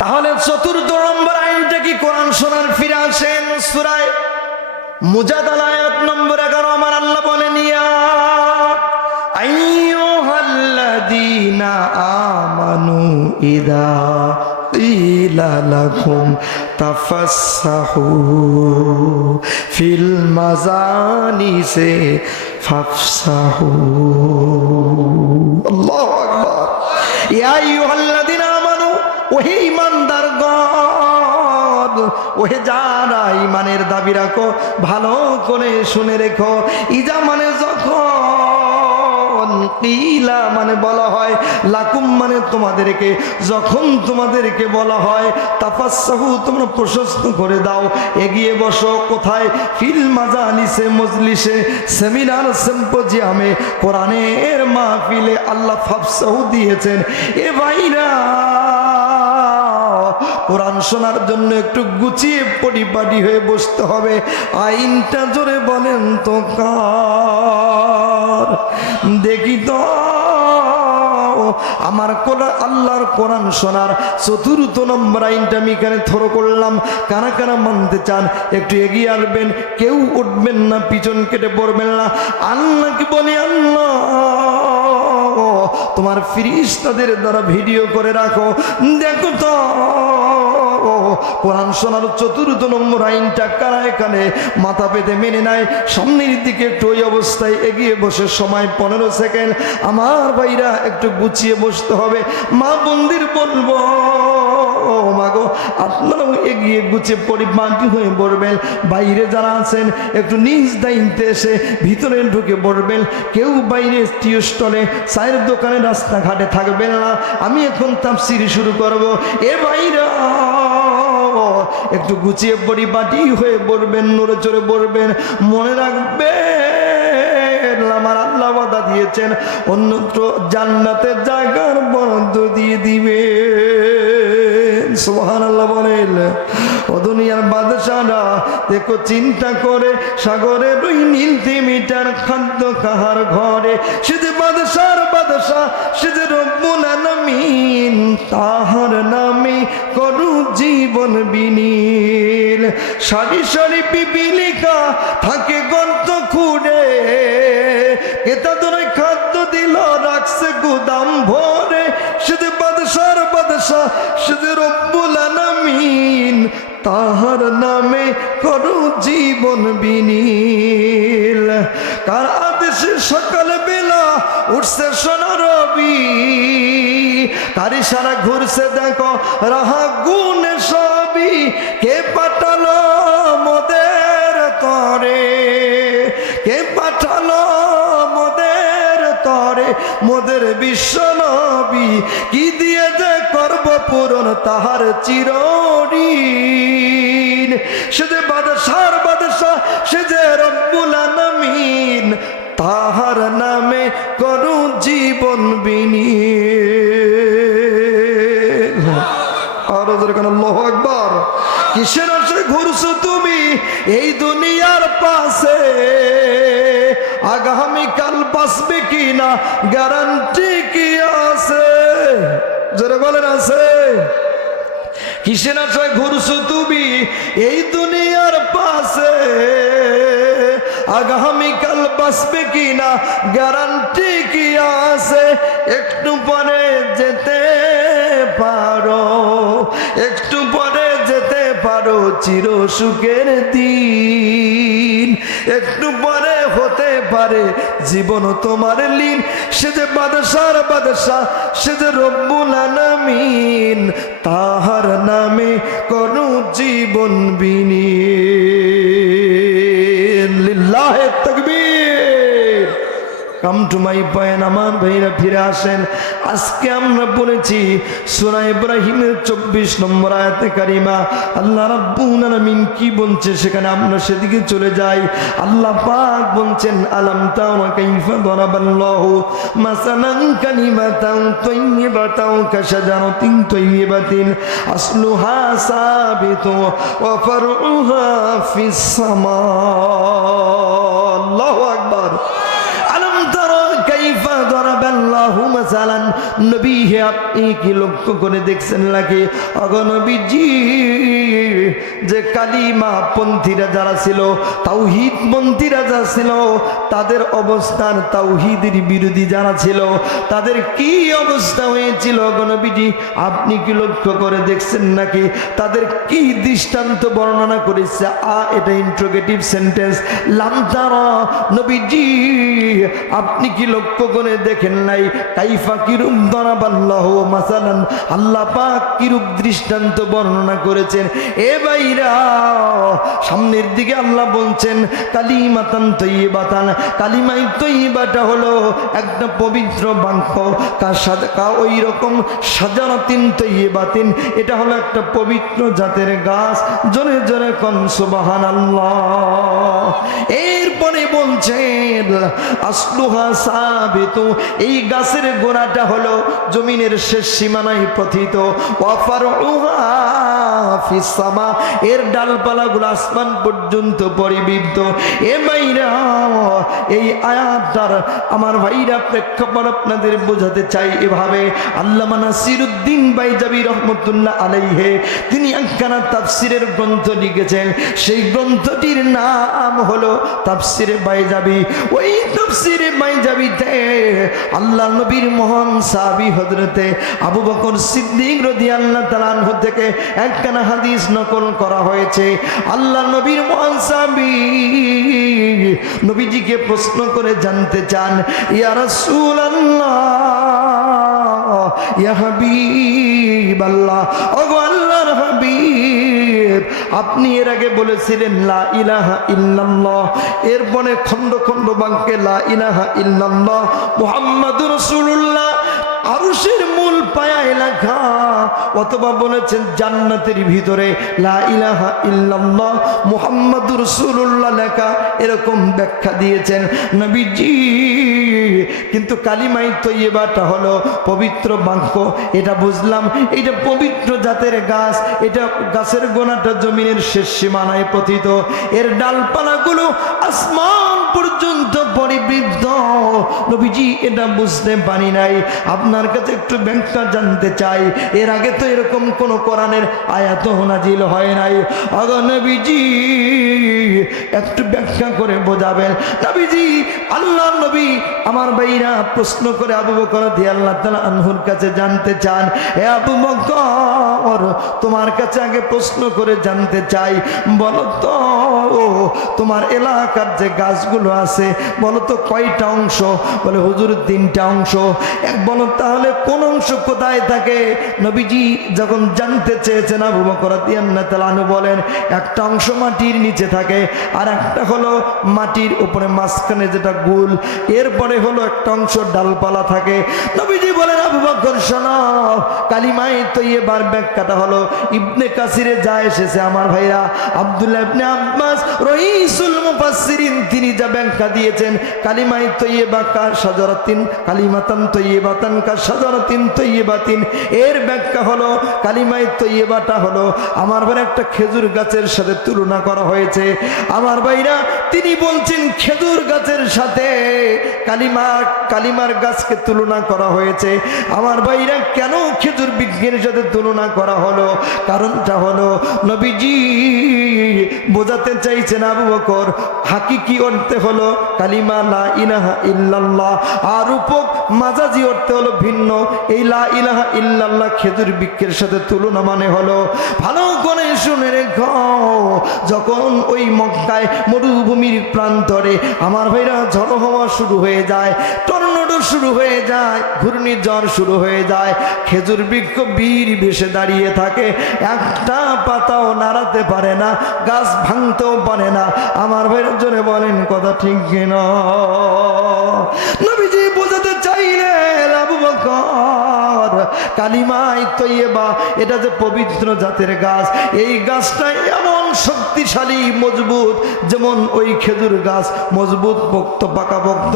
তাহলে চতুর্থ নম্বর আইনটা কি? কোরআন শোনার ফিরে আসেন সূরা মুজাদালা আয়াত নম্বর 11। আমার আল্লাহ বলেন, ইয়া আইয়ুহাল্লাযীনা আমানু ইযা কিলা লাকুম তাফাসসাহু ফিল মাজানিসি ফাফসাহু। আল্লাহু আকবার। ইয়া আইয়ুহাল্লাযীনা আমানু, ওহে ঈমানদারগণ, ওহে যারা ঈমানের দাবি রাখো, ভালো করে শুনে রেখো। ইজা মানে যখন, কিলা মানে বলা হয়, লাকুম মানে তোমাদেরকে, যখন তোমাদেরকে বলা হয়, তাফাসসাহু তোমরা প্রশস্ত করে দাও, এগিয়ে বসো। কোথায়? ফিল মাজালিসে, মজলিসে, সেমিনার, সিম্পোজিয়ামে, কোরআনের মাহফিলে আল্লাহ ফাফসাহু দিয়েছেন। এ ভাইরা, কোরআন শোনার জন্য একটু গুছিয়ে পরিপাটি হয়ে বসতে হবে। আইনটা জোরে বলেন তো কার? দেখি তো আমার আল্লাহর কোরআন শোনার চতুর্থ নম্বর আইনটা আমি এখানে থ্রো করলাম। কারা কারা মানতে চান একটু এগিয়ে আসবেন। কেউ উঠবেন না, পিছন কেটে পড়বেন না। আল্লাহকে বলে, আল্লাহ তোমার ফেরেশতাদের দ্বারা ভিডিও করে রাখো, দেখো তো কোরআন শোনার চতুর্থ নম্বর আইনটা কারা এখানে মাথা পেতে মেনে নেয়। সামনের দিকে একটু ওই অবস্থায় এগিয়ে বসে, সময় 15 সেকেন্ড। আমার ভাইরা একটু গুছিয়ে বসতে হবে। মা বন্দির বলবো, মাগো আপনারাও এগিয়ে গুছিয়ে পরিপাটি হয়ে বসবেন। বাইরে যারা আছেন একটু নিজ দায়িত্বে এসে ভিতরে ঢুকে বসবেন। কেউ বাইরে টি স্টলে, চায়ের দোকানে, রাস্তাঘাটে থাকবেন না। আমি এখন তাফসীর শুরু করব। এ ভাইরা একটু গুছিয়ে পরিপাটি হয়ে বলবেন, নড়ে চড়ে বলবেন। মনে রাখবেন আমার আল্লাহ ওয়াদা দিয়েছেন, অন্যত্র জান্নাতের জায়গার বরাদ্দ দিয়ে দিবে। সুবহানাল্লাহ বলেন। ও দুনিয়ার বাদশারা দেখো চিন্তা করে, সাগরের ওই নীল তিমিটার খাদ্য কাহার ঘরে, সে যে বাদশার বাদশা, সে যে রব্বুল আলামিন, তাহার নামে করু জীবন বিনীল। সারি সারি পিপিলিকা থাকে গর্ত খুঁড়ে, এটা তোর খাদ্য দিল রাখছে গুদাম ভরে। সে যে বাদশার বাদশা, সে যে রব্বুল আলামিন, তাহার নামে করু জীবন বিনীল। কার আদেশে সকাল বেলা উঠছে সোনা রবি, তারি সারা ঘুরছে দেখো রাহা গুনে সবই। কে পাঠালো মোদের তরে, কে পাঠালো মোদের তরে, মোদের বিশ্ব নবী। কি দিয়ে যে করব পূরণ তাহার চিরঋণ। সে যে বাদশার বাদশা, সে যে রব্বুল আলামিন, তাহার নামে করু জীবন বিনীল। আর আল্লাহু আকবার। কিসের আশে ঘুরছো তুমি এই দুনিয়ার পাশে? আগামীকাল বাঁচবে কিনা গ্যারান্টি কি আছে? যারা বলেন আছে। কিসের আশায় ঘুরছো তুমি এই দুনিয়ার পাশে? আগামীকাল বাঁচবে কিনা গ্যারান্টি কি আছে? একটু পরে যেতে পারো, একটু পরে যেতে পারো চির সুখের দিন। একটু পরে হতে পারে জীবন তোমার লীন। সে যে বাদশার বাদশা, সে যে রব্বুল আলামিন, তাহার নামে করু জীবন বিনীল। লিল্লাহে তাকবীর। Come to my point. আমার ভাইরা ফিরে আসেন। আজকে আমরা পড়েছি সূরা ইব্রাহিমের 24 নম্বর আয়াতে কারিমা। আল্লাহ রাব্বুল আলামিন কি বলছে সেখানে আমরা সেদিকে চলে যাই। আল্লাহ পাক বলছেন, আলাম তারা কাইফা দারাবাল্লাহু মাসালান কালিমাতান তাইয়্যিবাতান কাশাজারাতিন তাইয়্যিবাতিন আসলুহা সাবিতু ওয়া ফারউহা ফিস সামা। আল্লাহু আকবার। আলাম তারা কাইফা দারাবাল্লাহু মাসালান, নবী হে আপনি কি লক্ষ্য করে দেখছেন নাকি অগনবীজি যে কালিমা পন্থীরা যারা ছিল, তাওহীদ পন্থীরা যারা ছিল, তাদের অবস্থান, তাওহীদের বিরোধী যারা ছিল তাদের কি অবস্থা হয়েছিল অগনবীজি আপনি কি লক্ষ্য করে দেখছেন নাকি? তাদের কি দৃষ্টান্ত বর্ণনা করেছে। এটা ইন্ট্রোগেটিভ সেন্টেন্স। লাম তারা, নবীজি আপনি কি লক্ষ্য করে দেখেন নাই? কাইফা কিরূপ দরাবাল্লাহু মাসালান, আল্লাহ পাক কিরূপ দৃষ্টান্ত বর্ণনা করেছেন। এ ভাইরা, সামনের দিকে আল্লাহ বলছেন কালিমাতান তয়্যিবাতান, কালিমাই তয়্যিবাটা হলো একটা পবিত্র বাক্য। ওই রকম শাজারাতিন তয়্যিবাতিন, এটা হলো একটা পবিত্র জাতের গাছ। জোরে জোরে কোন সুবহানাল্লাহ। এরপরে বলছেন আসলুহা সাবিতু, এই গাছের গোড়াটা হলো জমিনের শেষ সীমানায় পতিত। ওয়া ফারউহা ফিস সামা, এর ডালপালাগুলো আসমান পর্যন্ত পরিবৃত। এ ভাইরা, এই আয়াতটার আমার ভাইরা প্রেক্ষাপট আপনাদের বোঝাতে চাই এভাবে। আল্লামা নাসিরউদ্দিন বাইজাবি রহমতুল্লাহ আলাইহি তিনি একখানা তাফসিরের গ্রন্থ লিখেছেন। সেই গ্রন্থটির নাম হলো তাফসিরে বাইজাবি। ওই তাফসিরে বাইজাবিতে আল্লাহ নবীর মহান সাহাবী হযরতে আবু বকর সিদ্দিক রাদিয়াল্লাহু তাআলা আনহু থেকে একখানা হাদিস নকল করা হয়েছে। আল্লাহ নবীর মহান সাহাবী নবীজিকে প্রশ্ন করে জানতে চান, ইয়া রাসূলুল্লাহ, ইয়া হাবিবাল্লাহ, ওগো আল্লাহর হাবিব, আপনি এর আগে বলেছিলেন লা ইলাহা ইল্লাল্লাহ, এরপরে খণ্ড খণ্ড বাক্যে লা ইলাহা ইল্লাল্লাহ মুহাম্মাদুর রাসূলুল্লাহ আরশের মূল পায়ায় লেখা, অথবা বলেছেন জান্নাতের ভিতরে লা ইলাহা ইল্লাল্লাহ মুহাম্মাদুর রাসূলুল্লাহ লেখা, এরকম ব্যাখ্যা দিয়েছেন নবীজি। কিন্তু কালিমায়ে তয়্যিবাটা হলো পবিত্র বাক্য, এটা বুঝলাম। এটা পবিত্র জাতের গাছ, এটা গাছের গোড়াটা জমিনের শেষ সীমানায় পতিত, এর ডালপালাগুলো আসমান পর্যন্ত পরিবৃদ্ধ। নবীজি এটা বুঝতে পারি নাই, আপনার কাছে একটু ব্যাখ্যা জানতে চাই। এর আগে তো এরকম কোন কোরআনের আয়াত নাজিল হয় নাই। আগো নবীজি একটু ব্যাখ্যা করে বোঝাবেন। নবীজি, আল্লাহ নবী আমার ভাইরা প্রশ্ন করে আবু বকর রাদিয়াল্লাহু তাআলা আনহুর কাছে জানতে চান, হে আবু বকর, তোমার কাছে আগে প্রশ্ন করে জানতে চাই, বলো তো তোমার এলাকার যে গাছগুলো আছে বলো তো কয়টা অংশ? বলে হুজুর 3টা অংশ। বলো তাহলে কোন অংশ কোথায় থাকে? নবীজি যখন জানতে চেয়েছেন আবু বকর রাদিয়াল্লাহু তাআলা আনহু বলেন, একটা অংশ মাটির নিচে থাকে, আর একটা হলো মাটির উপরে মাঝখানে যেটা গোল, এরপরে হলো একটা অংশ ডালপালা থাকে। নবীজি বলেন, আবু বকর শোনো, কালিমায়ে তয়্যিবার ব্যাখ্যাটা হলো ইবনে কাসিরে যা এসেছে আমার ভাইরা, আব্দুল্লাহ ইবনে আব্বাস রাইসুল মুফাসসিরিন তিনি যা ব্যাখ্যা দিয়েছেন, কালিমায়ে তয়্যিবা কা শাজারাতিন, কালিমাতান তয়্যিবাতান কা শাজারাতিন তয়্যিবাতিন, এর ব্যাখ্যা হলো কালিমায়ে তয়্যিবাটা হলো আমার ভাইরা একটা খেজুর গাছের সাথে তুলনা করা হয়েছে। আমার ভাইরা তিনি বলছেন খেজুর গাছের সাথে কালিমার গাছকে তুলনা করা হয়েছে। আমার ভাইরা কেন খেজুর বৃক্ষের সাথে তুলনা করা হলো? কারণটা হলো নবীজি বোঝাতে চাইছেন আবু বকর হাকিকি অর্থে হলো কালিমা লা ইলাহা ইল্লাল্লাহ, আর রূপক মাজাজি অর্থে হলো ভিন্ন। এই লা ইলাহা ইল্লাল্লাহ খেজুর বৃক্ষের সাথে তুলনা মানে হলো, ভালো করে শুনে রেখো, যখন ওই মক্কায় মরুভূমির প্রান্তরে আমার ভাইরা ঝড় হওয়া শুরু হয়ে যায়, টর্নেডো শুরু হয়ে যায়, ঘূর্ণিঝড় শুরু হয়ে যায়, খেজুর বৃক্ষ বীর ভেসে দাঁড়িয়ে থাকে, একটা পাতাও নাড়াতে পারে না, গাছ ভাঙতেও পারে না। আমার ভাইয়ের জন্য বলেন কথা ঠিক কিনা? নবীজি বোঝাতে চাইলেন আবু বকর কালিমায়ে তয়্যিবা এটা যে পবিত্র জাতের গাছ, এই গাছটা এমন শক্তিশালী মজবুত, যেমন ওই খেজুর গাছ মজবুত পোক্ত পাকা পোক্ত,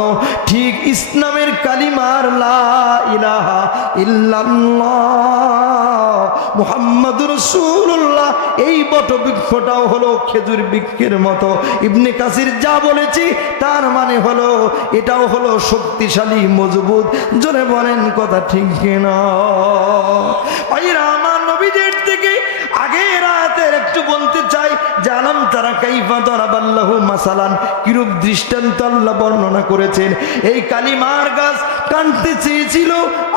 ঠিক ইসলামের কালিমার লা ইলাহা ইল্লাল্লাহ মুহাম্মাদুর রাসূলুল্লাহ এই বটবৃক্ষটাও হলো খেজুর বৃক্ষের মতো। ইবনে কাসির যা বলেছি তার মানে হলো এটাও হলো শক্তিশালী মজবুত। জোরে বলেন কথা ঠিক কিনা? ভাইরা আমার, নবীদের থেকে আগের আয়াতের একটু বলতে চাই, জানাম তারা কাইফা দরাবাল্লাহু মাসালান, কিরূপ দৃষ্টান্ত আল্লাহ বর্ণনা করেছেন। এই কালিমার গাছ কাটতে চেয়েছিল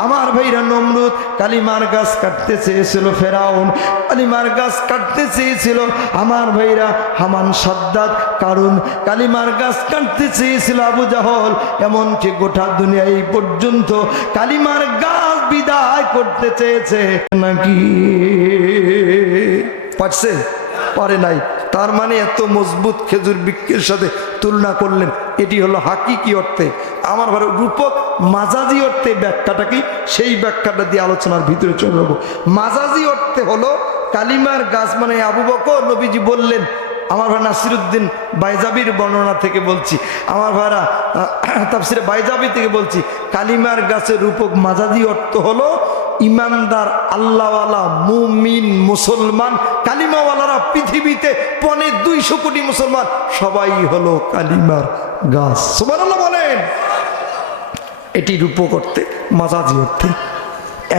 আমার ভাইরা নমরুদ, কালিমার গাছ কাটতে চেয়েছিল ফেরাউন, কালিমার গাছ কাটতে চেয়েছিল আমার ভাইরা হামান, সাদ্দাত, কারুন, কালিমার গাছ কাটতে চেয়েছিল আবু জাহল, এমনকি গোটা দুনিয়া এই পর্যন্ত কালিমার গাছ বিদায় করতে চেয়েছে নাকি? পারছে? পারে নাই। তার মানে এত মজবুত খেজুর বৃক্ষের সাথে তুলনা করলেন, এটি হলো হাকিকি অর্থে। আমার ঘরে রূপক মাজাজি অর্থে ব্যাখ্যাটা কি, সেই ব্যাখ্যাটা দিয়ে আলোচনার ভিতরে চলে যাবো। মাজাজি অর্থে হলো কালিমার গাছ মানে আবু বকর নবীজি বললেন, আমার ভাই নাসিরুদ্দিন বাইজাবির বর্ণনা থেকে বলছি, আমার ভাইরা তাফসিরে বাইজাবি থেকে বলছি, কালিমার গাছের রূপক মাজাজি অর্থ হলো ইমানদার আল্লাহওয়ালা মুমিন মুসলমান, কালিমাওয়ালারা পৃথিবীতে 250 কোটি মুসলমান সবাই হলো কালিমার গাছ। সুবহানাল্লাহ বলেন। এটি রূপক অর্থে, মাজাজি অর্থে।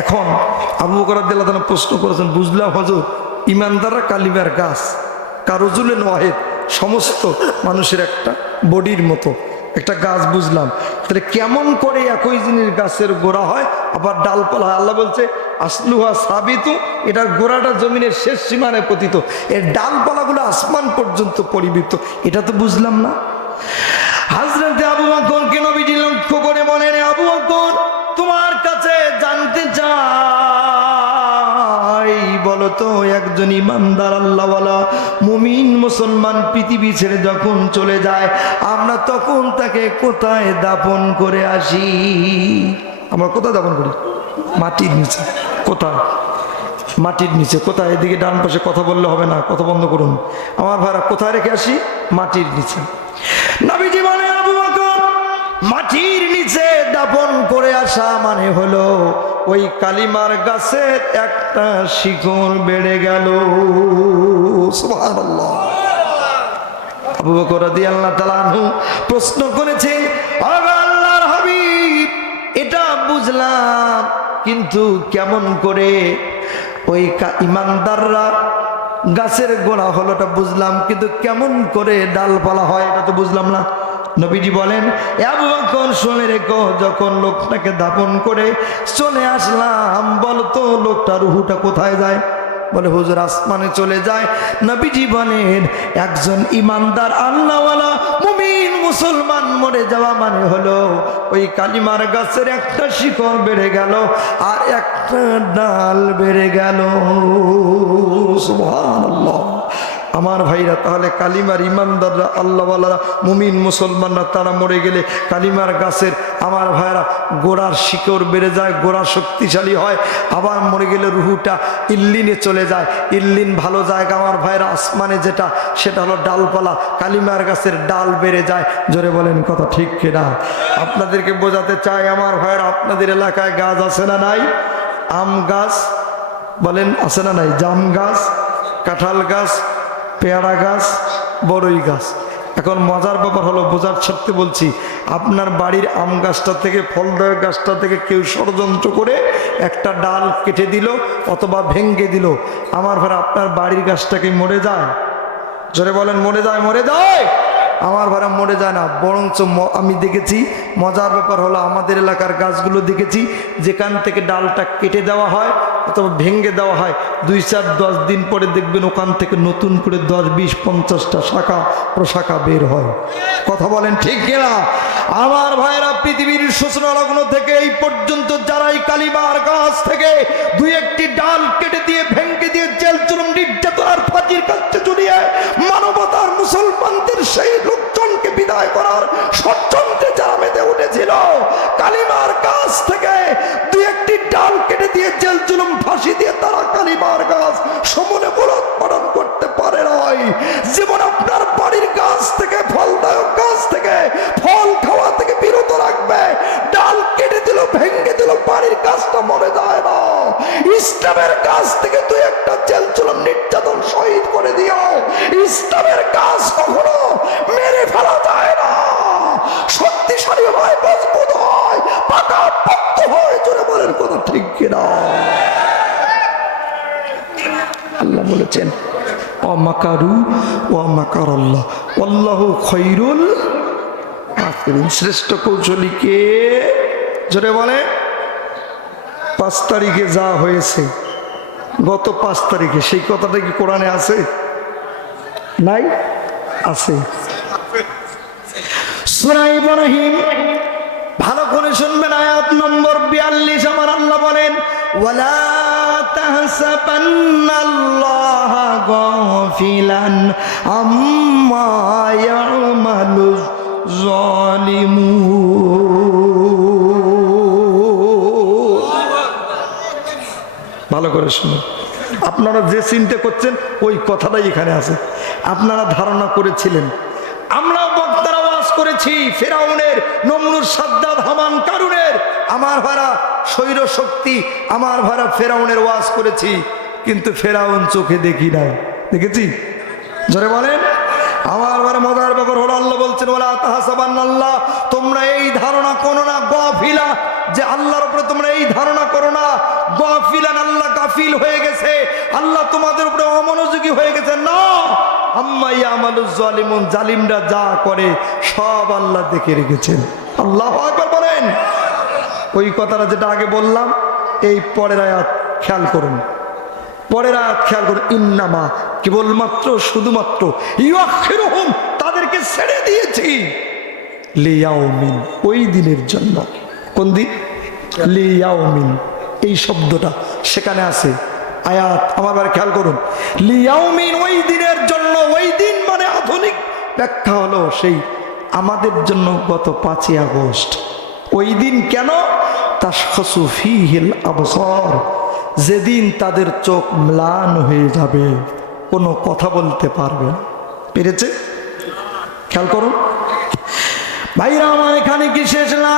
এখন আবু বকর রাদিয়াল্লাহু তাআলা প্রশ্ন করেছেন, বুঝলাম হুজুর ইমানদাররা কালিমার গাছ, কারজুলেন ওয়াহিদ, সমস্ত মানুষের একটা বডির মতো একটা গাছ বুঝলাম, তাহলে কেমন করে একই জিনিস গাছের গোড়া হয় আবার ডালপালা হয়? আল্লাহ বলছে আসলুহা সাবিতু, এটার গোড়াটা জমিনের শেষ সীমানায় পতিত, এর ডালপালাগুলো আসমান পর্যন্ত পরিবৃত, এটা তো বুঝলাম না। হযরতে আবু বকরকে নবীজি লক্ষ্য করে বলেন, আবু বকর তোমার কাছে জানতে চাই, বলো তো একজন ইমানদার আল্লাহওয়ালা মুমিন মুসলমান পৃথিবী ছেড়ে যখন চলে যায়, আমরা তখন তাকে কোথায় দাফন করে আসি? আমরা কোথায় দাফন করি? মাটির নিচে। কোথায়? মাটির নিচে। কোথায়? এদিকে ডান পাশে কথা বললে হবে না, কথা বন্ধ করুন। আমার ভাইরা কোথায় রেখে আসি? মাটির নিচে। নবীজি বলে, আবু বকর মাটির নিচে দাফন করে আসা মানে হলো ওই কালিমার গাছের একটা শিকড় বেড়ে গেল। সুবহানাল্লাহ। আবু বকর রাদিয়াল্লাহু তাআলা আনহু প্রশ্ন করেছেন, আল্লাহর হাবিব এটা বুঝলাম, কিন্তু কেমন করে ওই ইমানদাররা গাছের গোড়া হলোটা বুঝলাম, কিন্তু কেমন করে ডালপালা হয় এটা তো বুঝলাম না। নবীজি বলেন, আবু বকর শুনে রেখো, যখন লোকটাকে দাফন করে চলে আসলাম, বলতো লোকটা রুহুটা কোথায় যায়? বলে হুজুর আসমানে চলে যায়। নবীজি বলেন, একজন ইমানদার আল্লাহওয়ালা মুমিন মুসলমান মরে যাওয়া মানে হলো ওই কালিমার গাছের একটা শিকড় বেড়ে গেল আর একটা ডাল বেড়ে গেল। সুবহানাল্লাহ। আমার ভাইরা, তাহলে কালিমার ইমানদাররা আল্লাহওয়ালা মুমিন মুসলমানরা তারা মরে গেলে কালিমার গাছের আমার ভাইরা গোড়ার শিকড় বেড়ে যায়, গোড়া শক্তিশালী হয়, আবার মরে গেলে রুহুটা ইল্লিনে চলে যায়। ইল্লিন ভালো জায়গা আমার ভাইরা, আসমানে যেটা সেটা হলো ডালপালা, কালিমার গাছের ডাল বেড়ে যায়। জোরে বলেন কথা ঠিক কিনা? আপনাদেরকে বোঝাতে চাই আমার ভাইরা, আপনাদের এলাকায় গাছ আছে না নাই? আম গাছ বলেন আছে না নাই? জাম গাছ, কাঁঠাল গাছ, পেয়ারা গাছ, বড়ই গাছ। এখন মজার ব্যাপার হলো, বোঝার স্বার্থে বলছি, আপনার বাড়ির আম গাছটা থেকে ফলদায়ক গাছটা থেকে কেউ ষড়যন্ত্র করে একটা ডাল কেটে দিল অথবা ভেঙ্গে দিল, আমার ভাই আপনার বাড়ির গাছটাকে মরে যায়? জোরে বলেন মরে যায়? মরে যায়? আমার ভাড়া মরে যায় না, বরঞ্চ আমি দেখেছি, মজার ব্যাপার হলো আমাদের এলাকার গাছগুলো দেখেছি যেখান থেকে ডালটা কেটে দেওয়া হয় অথবা ভেঙে দেওয়া হয়, 2-4-10 দিন পরে দেখবেন ওখান থেকে নতুন করে 10-20-50টা শাখা প্রশাখা বের হয়। কথা বলেন ঠিক কিনা? আমার ভাইরা, পৃথিবীর সূচনা লগ্ন থেকে এই পর্যন্ত যারাই কালিমার গাছ থেকে 2-1টি ডাল কেটে দিয়ে ভেঙে দিয়ে জেল জুলুম নির্যাতন আর ফাঁসির কাছে জড়িয়ে মানবতার মুসলমানদের সেই লোকজনকে বিদায় করার ষড়যন্ত্রে যারা মেতে উঠেছিল, কালিমার গাছ থেকে 2-1টি ডাল কেটে দিয়ে জেল জুলুম ফাঁসি দিয়ে তারা কালিমার গাছ সমূলে উৎপাদন করতে পারে নাই। ইসলামের কাজ কখনো মেরে ফেলা যায় না, শক্তিশালী হয়, মজবুত হয়, পাকা পক্ত হয়। জোরে বলেন কথা ঠিক কিনা? আল্লাহ বলেছেন অমাকারু ওয়ামাকারাল্লাহ আল্লাহু খায়রুল মাকিরিন। শ্রেষ্ঠ কৌশলী কে? জোরে বলে। 5 তারিখে যা হয়েছে, গত 5 তারিখে, সেই কথাটা কি কোরআনে আছে? নাই? আছে। সূরা ইব্রাহিম ভালো করে শুনবেন, আয়াত নম্বর 42। আমার আল্লাহ বলেন ওয়ালা তাহসাবান্নাল্লাহা গাফিলান আম্মা ইয়ামালুজ জালিমুন। ভালো করে শুনুন। আপনারা যে চিন্তা করছেন ওই কথাটাই এখানে আছে। আপনারা ধারণা করেছিলেন, আমরা বক্তারা ওয়াজ করেছি ফেরাউনের, নমরুদ, সাদ্দাদ, হামান, কারুনের, আমার ভাড়া স্বৈর শক্তি, আমার ভাড়া ফেরাউনের ওয়াজ করেছি, কিন্তু ফেরাউন চোখে দেখি নাই। দেখেছি? জোরে বলেন। আমার ভাড়া মজার ব্যাপার হলো আল্লাহ বলছেন ওয়ালা তাহসাবান্নাল্লাহ, তোমরা এই ধারণা করো না গাফিলা, যে আল্লাহর উপরে তোমরা এই ধারণা করো না গাফিলান, আল্লাহ গাফিল হয়ে গেছে, আল্লাহ তোমাদের উপরে অমনোযোগী হয়ে গেছে। না, আম্মা ইয়ামালুজ জালিমুন, জালিমরা যা করে সব আল্লাহ দেখে রেখেছেন। আল্লাহু আকবার বলেন। ওই কথাটা যেটা আগে বললাম, এই পরের আয়াত খেয়াল করুন, পরের আয়াত খেয়াল করুন। ইন্নামা, কেবলমাত্র, শুধুমাত্র, ইউআখিরুহুম, তাদেরকে ছেড়ে দিয়েছি, লিয়াউমিন, ওই দিনের জন্য। কোন দিন? লিয়াউমিন, এই শব্দটা সেখানে আছে। আয়াত আমার বারে খেয়াল করুন, লিয়াউমিন, ওই দিনের জন্য। ওই দিন মানে আধুনিক ব্যাখ্যা হলো সেই আমাদের জন্য গত 5ই আগস্ট। ওই দিন কেন? তাশখাসু ফীহিল আবসার, যেদিন তাদের চোখ ম্লান হয়ে যাবে, কোনো কথা বলতে পারবে না। পেরেছে? খেয়াল করুন ভাইরা আমার, এখানে কি শেষ না?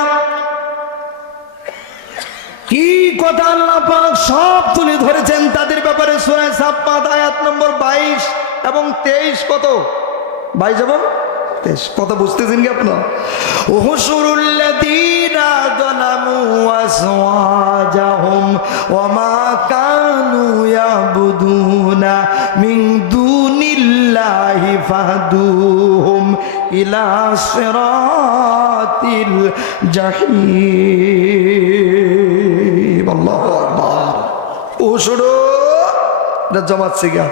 কি কথা আল্লাহ পাক সব তুলে ধরেছেন তাদের ব্যাপারে। সূরা সাফফাত আয়াত নম্বর 22 এবং 23। কত? 22 এবং 23। কথা বুঝতেছেন কি আপনারা? উহশুরুল্লাযীনা যালামু ওয়াসওয়াজাহুম ওয়া মা কানু ইয়াবুদুনা মিন দুনিল্লাহি ফাহদুহুম ইলা সিরাতিল জাহিম। আল্লাহু আকবার। উহশুরু জামাত সিগা,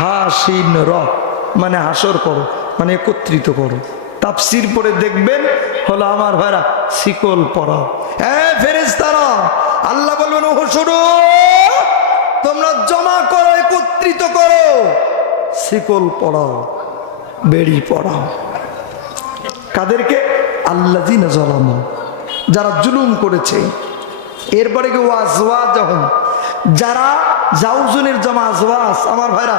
হাসিন র মানে হাসর করো, মানে একত্রিত করো। তাফসীর পড়ে দেখবেন হলো আমার ভাইরা শিকল পরাও। হ্যাঁ ফেরেশতারা, আল্লাহ বলবেন উহশুরু, তোমরা জমা করো, একত্রিত করো, শিকল পরাও, বেড়ি পরাও। কাদেরকে? আল্লাযীনা যালামু, যারা জুলুম করেছে। এরপরে কি ওয়াজওয়াজাহুম, যারা জাউজুনের জমা আজওয়াজ, আমার ভাইরা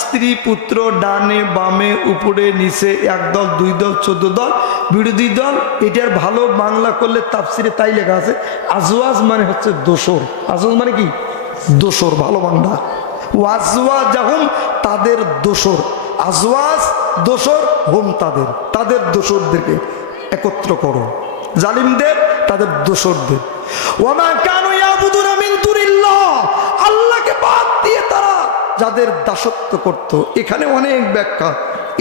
স্ত্রী পুত্র, ডানে বামে উপরে নিচে, 1 দল 2 দল 14 দল বিরোধী দল। এটার ভালো বাংলা করলে তাফসিরে তাই লেখা আছে, আজওয়াজ মানে হচ্ছে দোসর। আজওয়াজ মানে কি? দোসর, ভালো বাংলা। ওয়াজওয়াজাহুম, তাদের দোসর, আজওয়াজ দোসর, হুম তাদের, তাদের দোসরদেরকে একত্র করো, জালিমদের, তাদের দোসরদের। ওয়া মা কানু ইয়াবুদুনা মিন দুনিল্লাহ, আল্লাহকে বাদ দিয়ে তারা যাদের দাসত্ব করত। এখানে অনেক ব্যাখ্যা,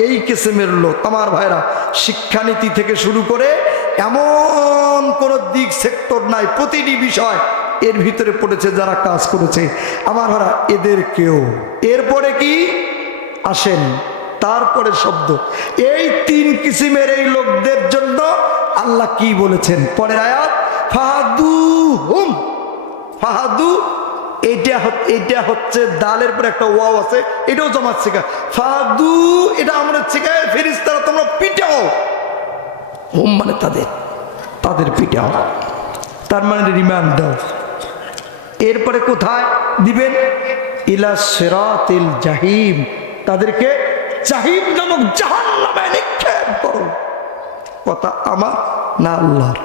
এই কিসিমের লোক আমার ভাইরা, শিক্ষানীতি থেকে শুরু করে এমন কোন দিক সেক্টর নাই, প্রতিটি বিষয় এর ভিতরে পড়েছে যারা কাজ করেছে আমার ভাইরা, এদেরকেও। এরপরে কি আসেন, তারপরে শব্দ, এই 3 কিসিমের এই লোকদের জন্য আল্লাহ কি বলেছেন পরের আয়াত, ফাহাদুহুম। ফাহাদু, এটা হচ্ছে দালের পর একটা ওয়াও আছে, এটাও জমাত শেখা। ফাদু, এটা আমরা শেখায় ফেরেশতারা তোমরা পিটাও। হুম মানে তাদের পিটাও, তার মানে রিমান্ড দাও। এরপরে কোথায় দিবেন? ইলা সিরাতিল জাহিম, তাদেরকে জাহিম নামক জাহান্নামে নিক্ষেপ করো। কথা আমার না আল্লাহর?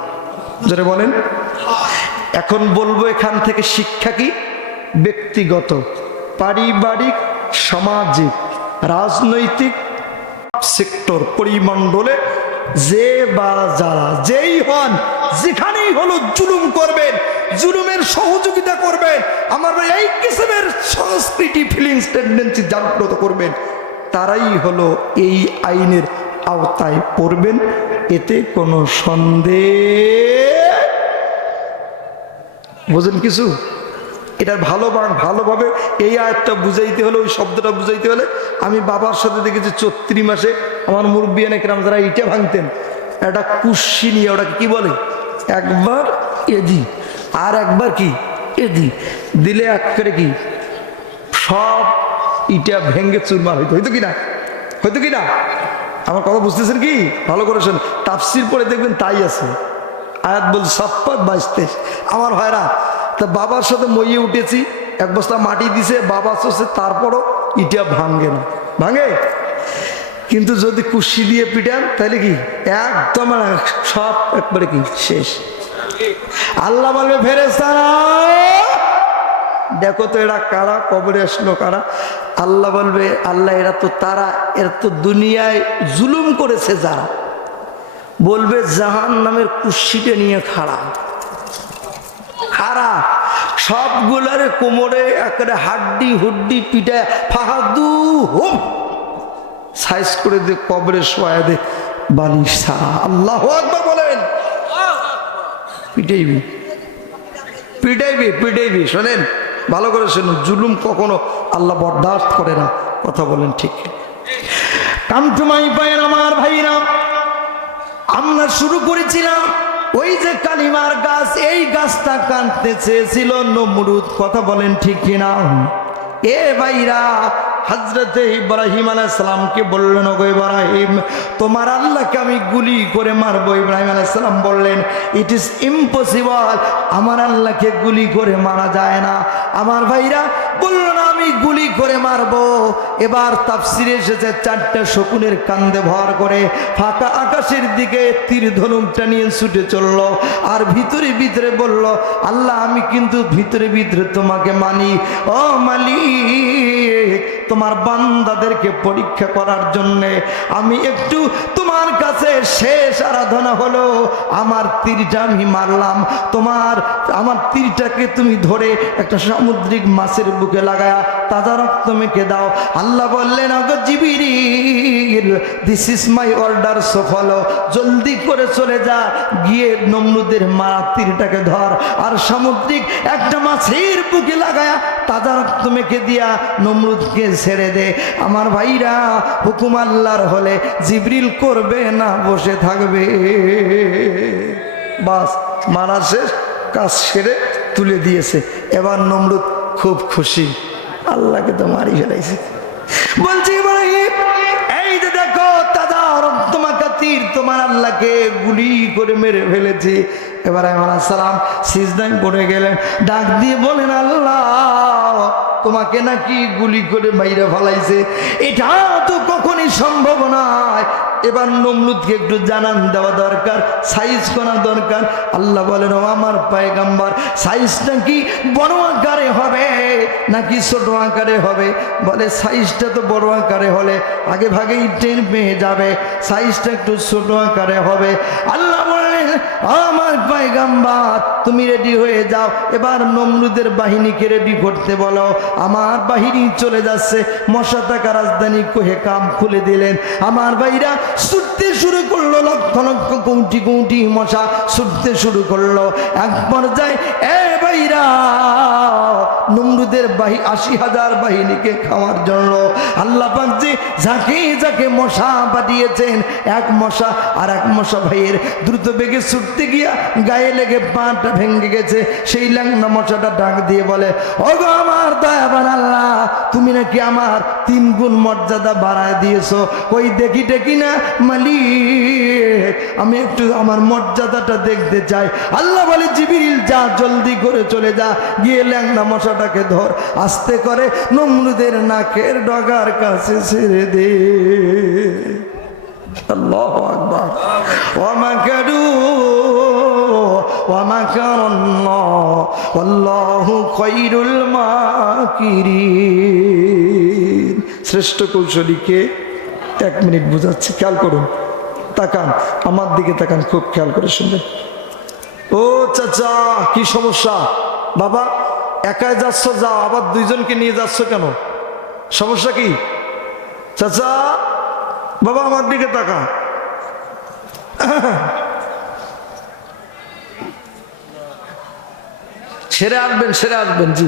যারা বলেন। এখন বলবো এখান থেকে শিক্ষা কি? ব্যক্তিগত, পারিবারিক, সামাজিক, রাজনৈতিক সেক্টর পরিমণ্ডলে যে বা যারা যেই হন যেখানেই হলো জুলুম করবেন, জুলুমের সহযোগিতা করবেন, আমার এই কিসমের সংস্কৃতি ফিলিংস টেন্ডেন্সি জাগ্রত করবেন, তারাই হলো এই আইনের আওতায় পড়বেন। এতে কোনো সন্দেহ, বুঝেন কিছু? এটার ভালোভাবে এই আয়াতটা বুঝাইতে হলে, ওই শব্দটা বুঝাইতে হলে, আমি বাবার সাথে দেখেছি 34 মাসে আমার মুরব্বিয়ানে কেরাম যারা ইটা ভাঙতেন, একটা কুশি নিয়ে, ওটাকে কি বলে, একবার এদি আর একবার কি এদি দিলে এক করে কি সব ইটা ভেঙ্গে চুরমার হইতো কি না, হয়তো কি না? আমার কথা বুঝতেছেন কি? ভালো করেছেন, তাফসির পড়ে দেখবেন তাই আছে। আয়াত বল 27-22 আমার ভাইরা, তা বাবার সাথে মইয়ে উঠেছি, এক বস্তা মাটি দিছে, বাবা চলছে, তারপরও ইটা ভাঙে না, ভাঙে। কিন্তু যদি কুশি দিয়ে পিটান তাহলে কি একদম সব একবারে কি শেষ। আল্লাহ বলবে ফেরেশতারা দেখো তো এরা কারা, কবরে আসলো কারা? আল্লাহ বলবে আল্লাহ এরা তো তারা, এরা তো দুনিয়ায় জুলুম করেছে যারা। বলবে জাহান্নামের কুশিটা নিয়ে খাড়া খাড়া, সবগুলারে কোমরে একেবারে হাড্ডি হুড্ডি পিঠা ফাহাদু হোম সাইজ করে দে, কবরে শোয়া দে, বালিশ ছাড়া। আল্লাহু আকবার বলেন। পিটাইবি পিটাইবি পিটাইবি। শোনেন ভালো করে শুনুন, জুলুম কখনো আল্লাহ বরদাস্ত করে না। কথা বলেন ঠিক? কামটুমাই পায়েন আমার ভাইরা, আমরা শুরু করেছিলাম ওই যে কালিমার গাছ, এই গাছটা কাটতে চেয়েছিল নমরুদ। কথা বলেন ঠিক কিনা? এ ভাইরা, হযরতে ইব্রাহিম আলাইহিস সালামকে বললেন, ওগো ইব্রাহিম তোমার আল্লাহকে আমি গুলি করে মারবো। ইব্রাহিম আলাইহিস সালাম বললেন, ইট ইজ ইম্পসিবল, আমার আল্লাহকে গুলি করে মারা যায় না। আমার ভাইরা বলল না আমি গুলি করে মারবো। এবার তাফসিরে এসেছে 4টা শকুনের কান্দে ভর করে ফাঁকা আকাশের দিকে তীর ধনুকটা নিয়ে ছুটে চলল, আর ভিতরে ভিতরে বলল, আল্লাহ আমি কিন্তু ভিতরে ভিতরে তোমাকে মানি। ও মালিক, তোমার বান্দাদেরকে পরীক্ষা করার জন্যে আমি একটু তোমার কাছে শেষ আরাধনা হলো আমার তীরটা আমি মারলাম। আমার তীরটাকে তুমি ধরে একটা সামুদ্রিক মাছের বুকে লাগায়া তাজা রক্ত মেখে দাও। আল্লাহ বললেন, ওগো Jibril, this is my order, so follow. জলদি করে চলে যা, গিয়ে নমরুদের মারা তীরটাকে ধর, আর সামুদ্রিক একটা মাছের বুকে লাগায়া তাজা রক্ত মেখে দিয়া নমরুদকে ছেড়ে দে। আমার ভাইরা, হুকুম আল্লাহর হলে জিবরিল করবে না, বসে থাকবে। বাস মারা শেষ, কাজ সেরে তুলে দিয়েছে। এবার নমরুদ খুব খুশি, আল্লাহকে তো মারি ফেলাইছে। বলছি ইব্রাহিম, এই যে দেখো তাজা রক্তমাখা তীর তোমার আল্লাহকে গুলি করে মেরে ফেলেছে। এবার আলাইহিস সালাম সিজদায় পড়ে গেলেন, ডাক দিয়ে বলেন, আল্লাহ তোমাকে নাকি গুলি করে মাইরা ফেলাইছে, এটা তো কখনই সম্ভব নয়। এবার নমরুদকে একটু জানান দেওয়া দরকার, সাইজ করা দরকার। আল্লাহ বলেন, ও আমার পয়গম্বর, সাইজটা কি বড় আকারে হবে নাকি ছোট আকারে হবে? বলে সাইজটা তো বড় আকারে হলে আগে ভাগেই টের পেয়ে যাবে, সাইজটা একটু ছোট আকারে হবে। আল্লাহ বলেন, আমার পয়গম্বর তুমি রেডি হয়ে যাও, এবার নমরুদের বাহিনীকে রেডি করতে বলো। আমার বাহিনী চলে যাচ্ছে। মশা থাকা রাজধানী কোহে কাম খুলে দিলেন। আমার ভাইরা ছুটতে শুরু করলো, লক্ষ লক্ষ কোটি কোটি মশা ছুটতে শুরু করলো। এক পর্যায়ে এ ভাইরা, নমরুদের 80,000 বাহিনীকে খাওয়ার জন্য আল্লাহ পাক যে যাকে যাকে মশা পাঠিয়েছেন, এক মশা আর এক মশা ভাইয়ের দ্রুত বেগে ছুটতে গিয়া গায়ে লেগে পাটা ভেঙে গেছে। সেই ল্যাংনা মশাটা ডাক দিয়ে বলে, ওগো আমার দয়াবান আল্লাহ, তুমি নাকি আমার 3 গুণ মর্যাদা বাড়ায় দিয়েছো। ওই দেখি দেখি না মালিক, আমি একটু আমার মর্যাদাটা দেখতে চাই। আল্লাহ বলে, জিবরিল যা, জলদি করে চলে যা, গিয়ে ল্যাংনা মশাটাকে ধর, আস্তে করে নমরুদের নাকের ডগার কাছে ছেড়ে দে। আল্লাহু আকবার। ওয়া মাকারু ওয়া মাকারাল্লাহ ওয়াল্লাহু খায়রুল মাকিরিন। শ্রেষ্ঠ কৌশলীকে 1 মিনিট বুঝাচ্ছি, খেয়াল করুন, তাকান আমার দিকে, তাকান, খুব খেয়াল করে শুনবেন। ও চাচা, কি সমস্যা? বাবা একাই যাচ্ছ, যাও, আবার 2 জনকে নিয়ে যাচ্ছ কেন? সমস্যা কি চাচা? বাবা আমার দিকে তাকা। সেরে আসবেন, সেরে আসবেন, জি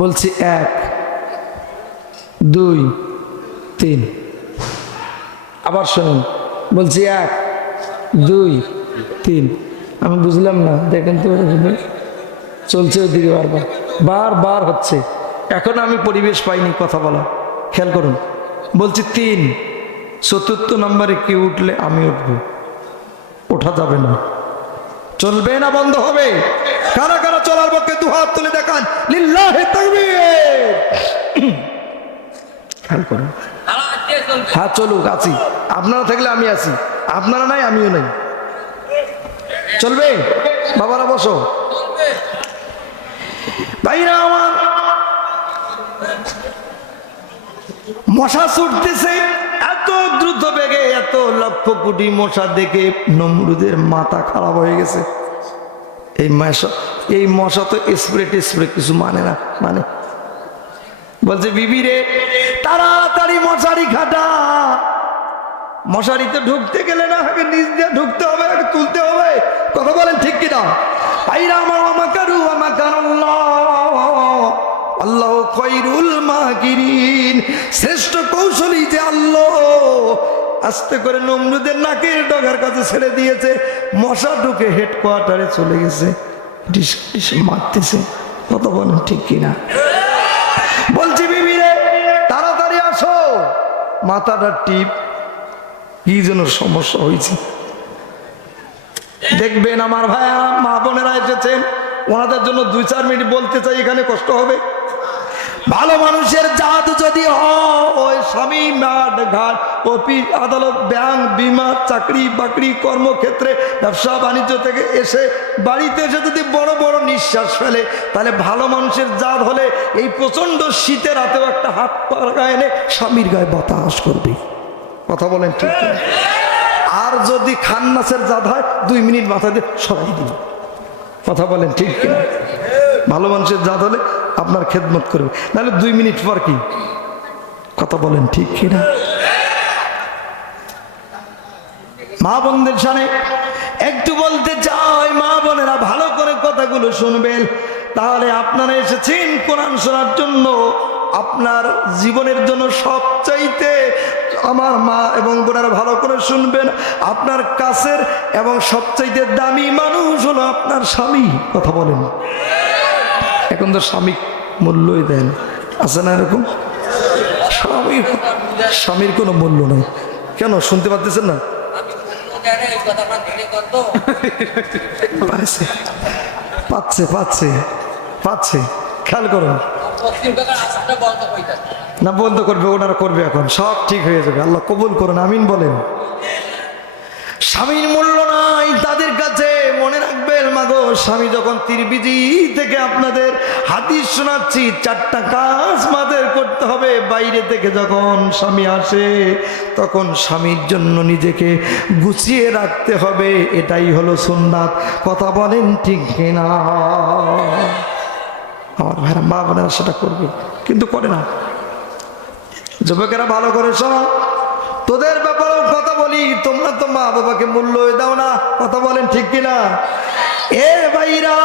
বলছি। 1 2 3, আবার শুনুন, বলছি 1 2 3। আমি বুঝলাম না, দেখেন তো চলছে ওদিকে বারবার বারবার হচ্ছে। এখন আমি পরিবেশ পাইনি কথা বলা, খেয়াল করুন। বলছি 3, 4র্থ নম্বরে কি উঠলে আমি উঠবো, ওঠা যাবে না, চলবে না, বন্ধ হবে। কারা কারা চলার পক্ষে 2 হাত তুলে দেখান, লিল্লাহি তাকবীর। খেয়াল করুন, হ্যাঁ চলুক, আছি, আপনারা থাকলে আমি আছি, আপনারা নাই আমিও নাই, চলবে? বাবারা বসো, ভাইরা আমার, মশা ছুটতেছে এত দ্রুত বেগে, এত লক্ষ কোটি মশা দেখে নমরুদের মাথা খারাপ হয়ে গেছে। এই মশা তো স্প্রে টেস্প্রে কিছু মানে না, মানে বলছে বিবি রে তাড়াতাড়ি মশারি খাটা। মশারিতে ঢুকতে গেলে না আগে নিচ দিয়ে ঢুকতে হবে, আগে তুলতে হবে, কথা বলেন ঠিক কিনা? ভাইরা আমার, আমাকারু আমাকারাল্লাহ, আল্লাহ খায়রুল মাকিরিন, শ্রেষ্ঠ কৌশলী যে আল্লাহ। আস্তে করে নমরুদের নাকের ডগার কাছে ছেড়ে দিয়েছে, মশা ঢুকে হেডকোয়ার্টারে চলে গেছে, ডিস ডিস মারতেছে, কথা বলেন ঠিক কিনা? বলছি বিবি রে তাড়াতাড়ি আসো, মাথাটা টিপ, কি যেন সমস্যা হয়েছে। দেখবেন আমার ভাইয়া মা বোনেরা এসেছেন, ওনাদের জন্য 2-4 মিনিট বলতে চাই, এখানে কষ্ট হবে। ভালো মানুষের জাত যদি হয়, স্বামী মাঠ ঘাট অফিস আদালত ব্যাংক বিমা চাকরি বাকরি কর্মক্ষেত্রে ব্যবসা বাণিজ্য থেকে এসে বাড়িতে এসে যদি বড় বড় নিঃশ্বাস ফেলে, তাহলে ভালো মানুষের জাত হলে এই প্রচন্ড শীতে রাতেও একটা হাত পা গায়ে এনে স্বামীর গায়ে বাতাস করবে, কথা বলেন ঠিক না? আর যদি খান্নাসের জাত হয় 2 মিনিট মাথা দিয়ে সরাই দিবে, কথা বলেন ঠিক কিনা? ভালো মানুষের জাত হলে আপনার খেদমত করবে, নাহলে 2 মিনিট পর কি, কথা বলেন ঠিক কিনা? মা বোনদের সামনে একটু বলতে চাই, মা বোনেরা ভালো করে কথাগুলো শুনবেন। তাহলে আপনারা এসেছেন কোরআন শোনার জন্য, আপনার জীবনের জন্য সবচাইতে, আমার মা এবং বোনেরা ভালো করে শুনবেন, আপনার কাছের এবং সবচাইতে দামি মানুষ হলো আপনার স্বামী, কথা বলেন। এখন তো স্বামী মূল্যই দেন, আছে না এরকম? স্বামীর কোনো মূল্য নেই, কেন শুনতে পাচ্ছেন না? পাচ্ছে পাচ্ছে পাচ্ছে, খেয়াল করুন না, বন্ধ করবে, ওনারা করবে, এখন সব ঠিক হয়ে যাবে, আল্লাহ কবুল করুন, আমিন বলেন। স্বামীর মূল্য নাই তাদের কাছে, মনে রাখবেন মাগো, স্বামী যখন তিরমিজি থেকে আপনাদের হাদিস শোনাচ্ছি, 4টা কাজ মাদের করতে হবে। বাইরে থেকে যখন স্বামী আসে, তখন স্বামীর জন্য নিজেকে গুছিয়ে রাখতে হবে, এটাই হলো সুন্নাত, কথা বলেন ঠিক কিনা? আমার ভাইরা মা বোনেরা সেটা করবে, কিন্তু করে না। যুবকেরা ভালো করে শোনো, তোদের ব্যাপারেও কথা বলি, তোমরা তো মা বাবাকে মূল্য দাও না, কথা বলেন ঠিক কিনা? এ ভাইরা,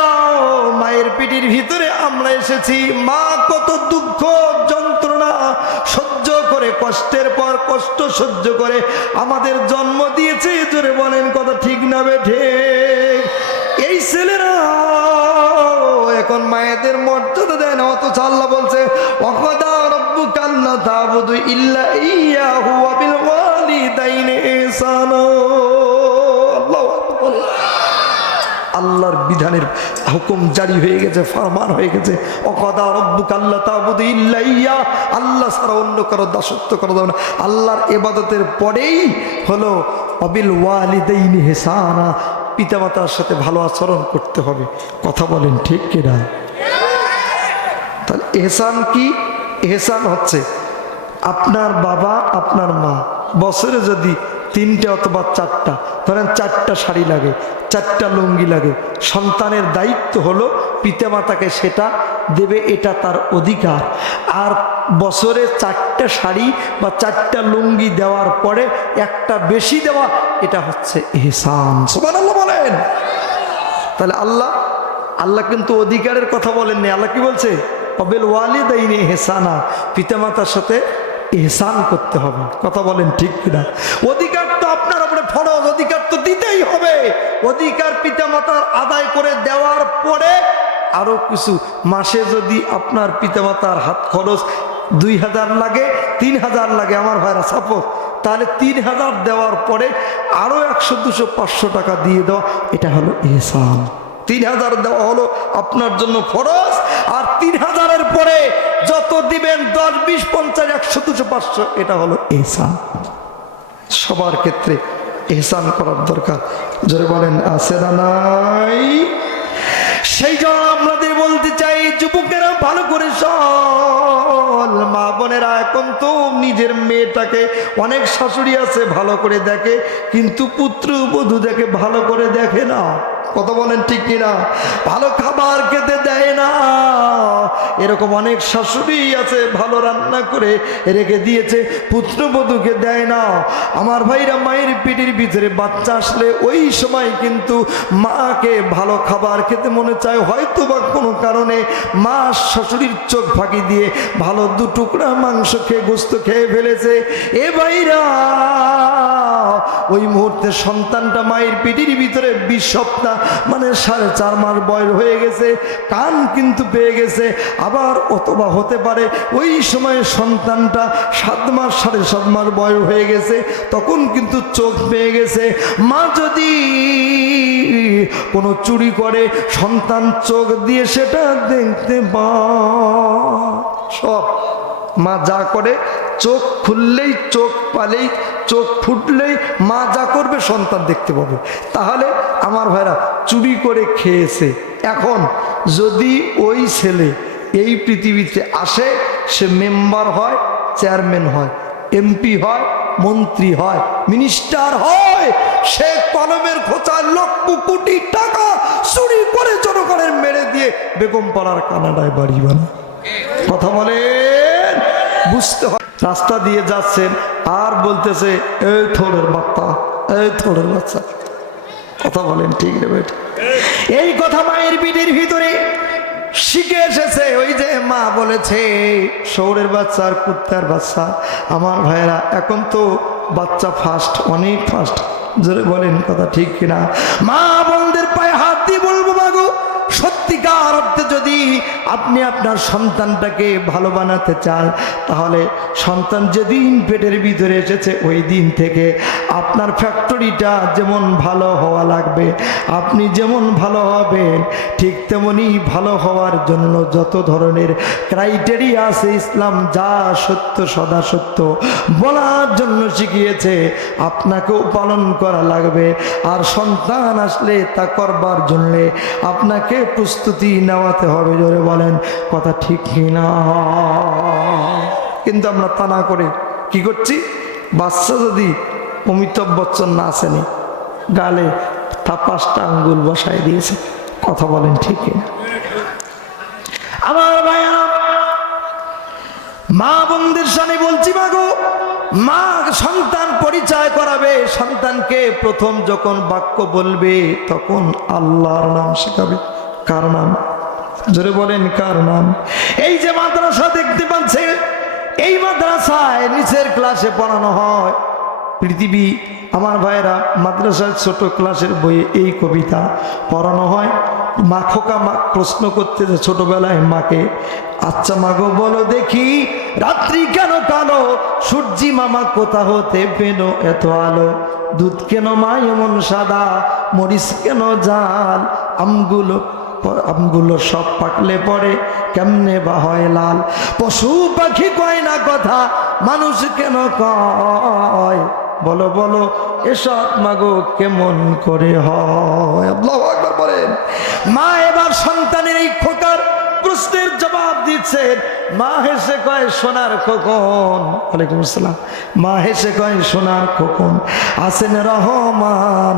মায়ের পিঠির ভিতরে আমরা এসেছি, মা কত দুঃখ যন্ত্রণা সহ্য করে, কষ্টের পর কষ্ট সহ্য করে আমাদের জন্ম দিয়েছে, জোরে বলেন কথা ঠিক না বেঠে? এই ছেলেরা এখন মায়েদের মর্যাদা দেয় না, অথচ আল্লাহ বলছে ওয়াকাদা রাব্বুকা আল্লা তা'বুদু ইল্লা ইয়্যাহু ওয়া বিল ওয়ালিদাইনি ইহসানা। আল্লাহু আকবার। আল্লাহর বিধানের হুকুম জারি হয়ে গেছে, ফরমান হয়ে গেছে, ওয়াকাদা রাব্বুকা আল্লা তা'বুদু ইল্লা ইয়্যাহু, আল্লাহ ছাড়া অন্য কারো দাসত্ব করা যাবে না। আল্লাহর ইবাদতের পরেই হলো ওয়া বিল ওয়ালিদাইনি ইহসানা, পিতামাতার সাথে ভালো আচরণ করতে হবে, কথা বলেন ঠিক কিনা? তাহলে এহসান কি? এহসান হচ্ছে আপনার বাবা আপনার মা বছরে যদি 3টে অথবা 4টা, ধরেন 4টা শাড়ি লাগে, 4টা লুঙ্গি লাগে, সন্তানের দায়িত্ব হলো পিতামাতাকে সেটা দেবে, এটা তার অধিকার। আর বছরে 4টা শাড়ি বা 4টা লুঙ্গি দেওয়ার পরে একটা বেশি দেওয়া, এটা হচ্ছে ইহসান। সুবহানাল্লাহ বলেন। তাহলে আল্লাহ কিন্তু অধিকারের কথা বলেননি, আল্লাহ কি বলছে? অবিল ওয়ালিদাইনি ইহসানা, পিতামাতার সাথে ইহসান করতে হবে। কথা বলেন ঠিক কিনা? অধিকার তো আপনার উপরে ফরজ, অধিকার তো দিতেই হবে। অধিকার পিতামাতার আদায় করে দেওয়ার পরে আরো কিছু, মাসে যদি আপনার পিতামাতার হাত খরচ 2000 লাগে, 3000 লাগে আমার ভাইরা সাপোজ, তাহলে 3000 দেওয়ার পরে আরো 100, 200, 500 টাকা দিয়ে দেওয়া, এটা হলো ইহসান। 3000 দেওয়া হলো আপনার জন্য ফরজ, আর 3000-এর পরে যত দিবেন 10, 20, 50, 100, 200, 500, এটা হলো ইহসান। সবার ক্ষেত্রে ইহসান করার দরকার। জোরে বলেন আছে না নাই? সেই জন্য আমাদের বলতে চাই, যুবকেরা ভালো করে শোন, মা বোনেরা, এখন তো নিজের মেয়েটাকে অনেক শাশুড়ি আছে ভালো করে দেখে, কিন্তু পুত্র বধূ দেখে ভালো করে দেখে না। কথা বলেন ঠিক কিনা? ভালো খাবার খেতে দেয় না। এরকম অনেক শাশুড়ি আছে ভালো রান্না করে রেখে দিয়েছে, পুত্রবধূকে দেয় না। আমার ভাইরা, মায়ের পিঠির ভিতরে বাচ্চা আসলে ওই সময় কিন্তু মাকে ভালো খাবার খেতে মনে চায়, হয়তো বা কোনো কারণে মা শাশুড়ির চোখ ফাঁকি দিয়ে ভালো 2 টুকরা মাংস খেয়ে, গোস্ত খেয়ে ফেলেছে। এ ভাইরা, ওই মুহূর্তে সন্তানটা মায়ের পিঠির ভিতরে 20 সপ্তাহ মানে 4.5 মাস বয়স হয়ে গেছে, কান কিন্তু পেয়ে গেছে। আবার অথবা হতে পারে ওই সময় সন্তানটা 7 মাস 7.5 মাস বয়স হয়ে গেছে, তখন কিন্তু চোখ পেয়ে গেছে। মা যদি কোনো চুরি করে, সন্তান চোখ দিয়ে সেটা দেখতে পায়। সব মা যা করে, চোখ খুললেই, চোখ পালেই, চোখ ফুটলেই মা যা করবে সন্তান দেখতে পাবে। তাহলে আমার ভাইরা, চুরি করে খেয়েছে, এখন যদি ওই ছেলে এই পৃথিবীতে আসে, সে মেম্বার হয়, চেয়ারম্যান হয়, এমপি হয়, মন্ত্রী হয়, মিনিস্টার হয়, সে কলমের খোঁচায় লক্ষ কোটি টাকা চুরি করে জনগণের মেরে দিয়ে বেগম পাড়ার কানাডায় বাড়ি বানায়। কথা বলেন, বুঝতে হয়। রাস্তা দিয়ে যাচ্ছেন আর বলতেছে, এই থোড়ের বাচ্চা, এই থোড়ের বাচ্চা। কথা বলেন ঠিক রে বেটা? এই কথা মায়ের পিঠির ভিতরে শিখে এসেছে। ওই যে মা বলেছে, শহরের বাচ্চা আর কুত্তার বাচ্চা। আমার ভাইয়েরা, এখন তো বাচ্চা ফাস্ট, অনেক ফাস্ট। জোরে বলেন কথা ঠিক কিনা? মা বোনদের পায়ে হাত দিয়ে বলবো, মাগো, সত্যিকার অর্থে যদি আপনি আপনার সন্তানটাকে ভালো বানাতে চান, তাহলে সন্তান যেদিন পেটের ভিতরে এসেছে ওই দিন থেকে আপনার ফ্যাক্টরিটা যেমন ভালো হওয়া লাগবে, আপনি যেমন ভালো হবেন, ঠিক তেমনি ভালো হওয়ার জন্য যত ধরনের ক্রাইটেরিয়া আছে, ইসলাম যা সত্য সদা সত্য বলার জন্য শিখিয়েছে, আপনাকেও পালন করা লাগবে। আর সন্তান আসলে তা করবার জন্য আপনাকে প্রস্তুতি নেওয়াতে হবে। জোরে বলেন কথা ঠিক কিনা? কিন্তু আমরা তা না করে কি করছি? বাচ্চা যদি অমিতাভ বচ্চন না আসেনি, গালে তা 5টা আঙ্গুল বসায় দিয়েছে। কথা বলেন ঠিক কিনা? আমার ভাইয়েরা, মা বোনদের সামনে বলছি, মাগো, মা সন্তান পরিচয় করাবে, সন্তানকে প্রথম যখন বাক্য বলবে তখন আল্লাহর নাম শেখাবে। কার নাম? জোরে বলেন কার নাম? এই যে মাদ্রাসা দেখতে পাচ্ছেন, এই মাদ্রাসায় নিচের ক্লাসে পড়ানো হয় পৃথিবী। আমার ভাইয়েরা, মাদ্রাসার ছোট ক্লাসের বইয়ে এই কবিতা পড়ানো হয়। মা, খোকা মা প্রশ্ন করতে ছোটবেলায় মাকে, আচ্ছা মাগো বলো দেখি, রাত্রি কেন কালো, সূর্যি মামা কোথা হতে পেল এত আলো, দুধ কেন মা এমন সাদা, মরিচ কেন জাল, আমগুলো সব পাকলে পরে কেমনে বা হয় লাল, পশু পাখি কয় না কথা, মানুষ কেন কয়, বলো বলো এসব মাগো কেমন করে হয়। আল্লাহু আকবার বলেন। মা এবার সন্তানের এই খোকার প্রশ্নের জবাব দিচ্ছেন। মা হেসে কয় সোনার খোকন, ওয়ালাইকুম আসসালাম, মা হেসে কয় সোনার খোকন, আছেন রহমান,